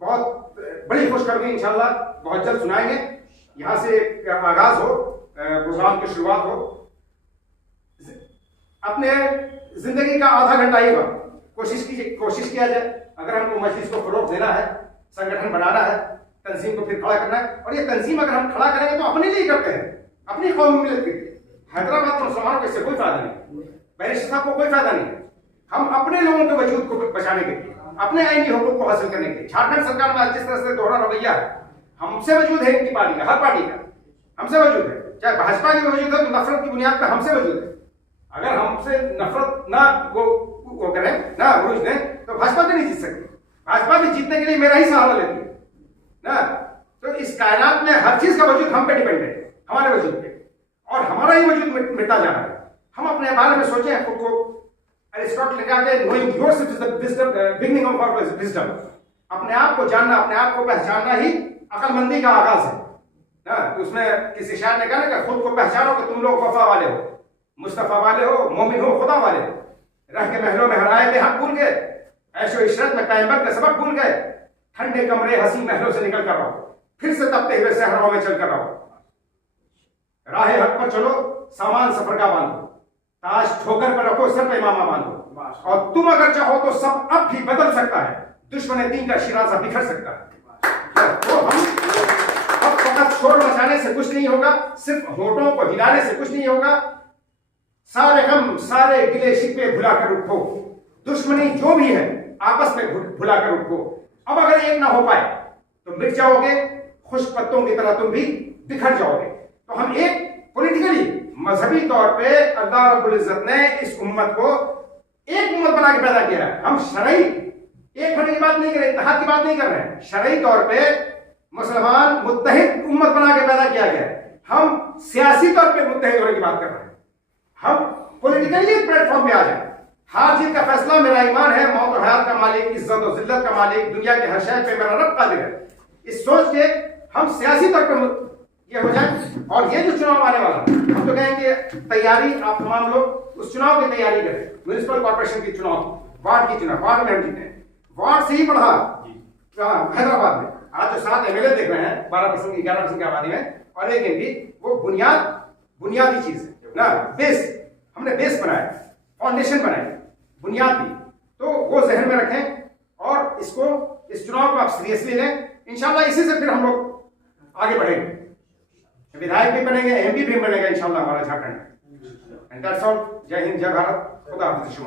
बहुत बड़ी खुशखबरी इंशाल्लाह बहुत जल्द सुनाएंगे। यहाँ से एक आगाज हो, प्रोग्राम की शुरुआत हो। अपने जिंदगी का आधा घंटा ही कोशिश किया जाए। अगर हमको मजलिस को फरोग देना है, संगठन बनाना है, तंजीम को फिर खड़ा करना है, और ये तंजीम अगर हम खड़ा करेंगे तो अपने लिए करते हैं, अपनी कौम मिलत के लिए। हैदराबाद के मुसलमानों को इससे कोई फायदा नहीं, बैरिस्टर साहब को कोई फायदा नहीं है। हम अपने लोगों के वजूद को बचाने के लिए, अपने आईनी हुकूक को हासिल करने के लिए। झारखंड सरकार में जिस तरह से दोहरा रवैया है, हमसे वजूद है इनकी पार्टी का, हर पार्टी का हमसे वजूद है। चाहे भाजपा की वजूद है तो नफरत की बुनियाद पर हमसे वजूद है। अगर हमसे नफरत ना वो करें ना उरूज दें तो भाजपा भी नहीं जीत सकती। भाजपा भी जीतने के लिए मेरा ही सहारा लेती है ना। तो इस कायनात में हर चीज का वजूद हम पे डिपेंड है, हमारे वजूद पे, और हमारा ही वजूद मिटता जा रहा है। हम अपने बारे में सोचें खुद को अरिस्टोटल ने कहा कि knowing yourself is the wisdom, beginning of our wisdom। अपने आप को जानना, अपने आप को पहचानना ही अकलमंदी का आगाज है ना। तो उसमें किसी शायर ने कहा ना कि खुद को पहचानो कि तुम लोग वफा वाले हो, मुस्तफा वाले हो, मोमिन हो, खुदा वाले हो। रह के महलों में हराए थे हम भूल गए, ऐशो इशरत में पैगंबर के सबक भूल गए। ठंडे कमरे हसी महलों से निकल कर रहो, फिर से तपते हुए सहराओं में चल कर रहो। राह हक पर चलो, सामान सफर का बांधो, ताज ठोकर पर रखो, सर पे इमामा बांधो। और तुम अगर चाहो तो सब अब भी बदल सकता है, दुश्मन दीन का शिराजा बिखर सकता है। तो हम अब फकत शोर मचाने से कुछ नहीं होगा, सिर्फ होठों को हिलाने से कुछ नहीं होगा। सारे गम सारे गिले शिकवे भुला कर उठो, दुश्मनी जो भी है आपस में भुला कर उठो। अब अगर एक ना हो पाए तो मिट जाओगे, खुश पत्तों की तरह तुम भी बिखर जाओगे। तो हम एक पॉलिटिकली मजहबी तौर पे अल्लाह रब्बुल इज्जत ने इस उम्मत को एक उम्मत बना के पैदा किया है। हम शरई एक होने की बात नहीं कर रहे, इत्तेहाद की बात नहीं कर रहे हैं। शरई तौर पे मुसलमान मुत्तहिद उम्मत बना के पैदा किया गया है। हम सियासी तौर पे मुत्तहिद होने की बात कर रहे हैं। हम पॉलिटिकली प्लेटफॉर्म पे आ जाए। हार जीत का फैसला मेरा ईमान है, मौत और हयात का मालिक, इज्जत और जिल्लत का मालिक, दुनिया के हर शय पे मेरा रब कादिर है। इस सोच के हम सियासी तौर पर ये हो जाए। और ये जो चुनाव आने वाला, हम तो कहेंगे तैयारी, आप तमाम लोग उस चुनाव की तैयारी करें। म्युनिसिपल कॉर्पोरेशन की चुनाव, वार्ड की चुनाव, वार्ड में हम जीते हैं, वार्ड से ही बढ़ा हैदराबाद में। आज जो 7 MLA देख रहे हैं, 12% 11% की आबादी में, और एक MP, वो बुनियादी चीज है ना। बेस, हमने बेस बनाया, फाउंडेशन बनाई, बुनियाद दी। तो वो जहन में रखें और इस चुनाव को आप सीरियसली लें। इंशाल्लाह इसी से फिर हम लोग आगे बढ़ेंगे, विधायक भी बनेंगे, MP भी बनेगा इंशाल्लाह हमारा झारखंड में। And that's all. जय हिंद, जय भारत, खुदा हाफिज़।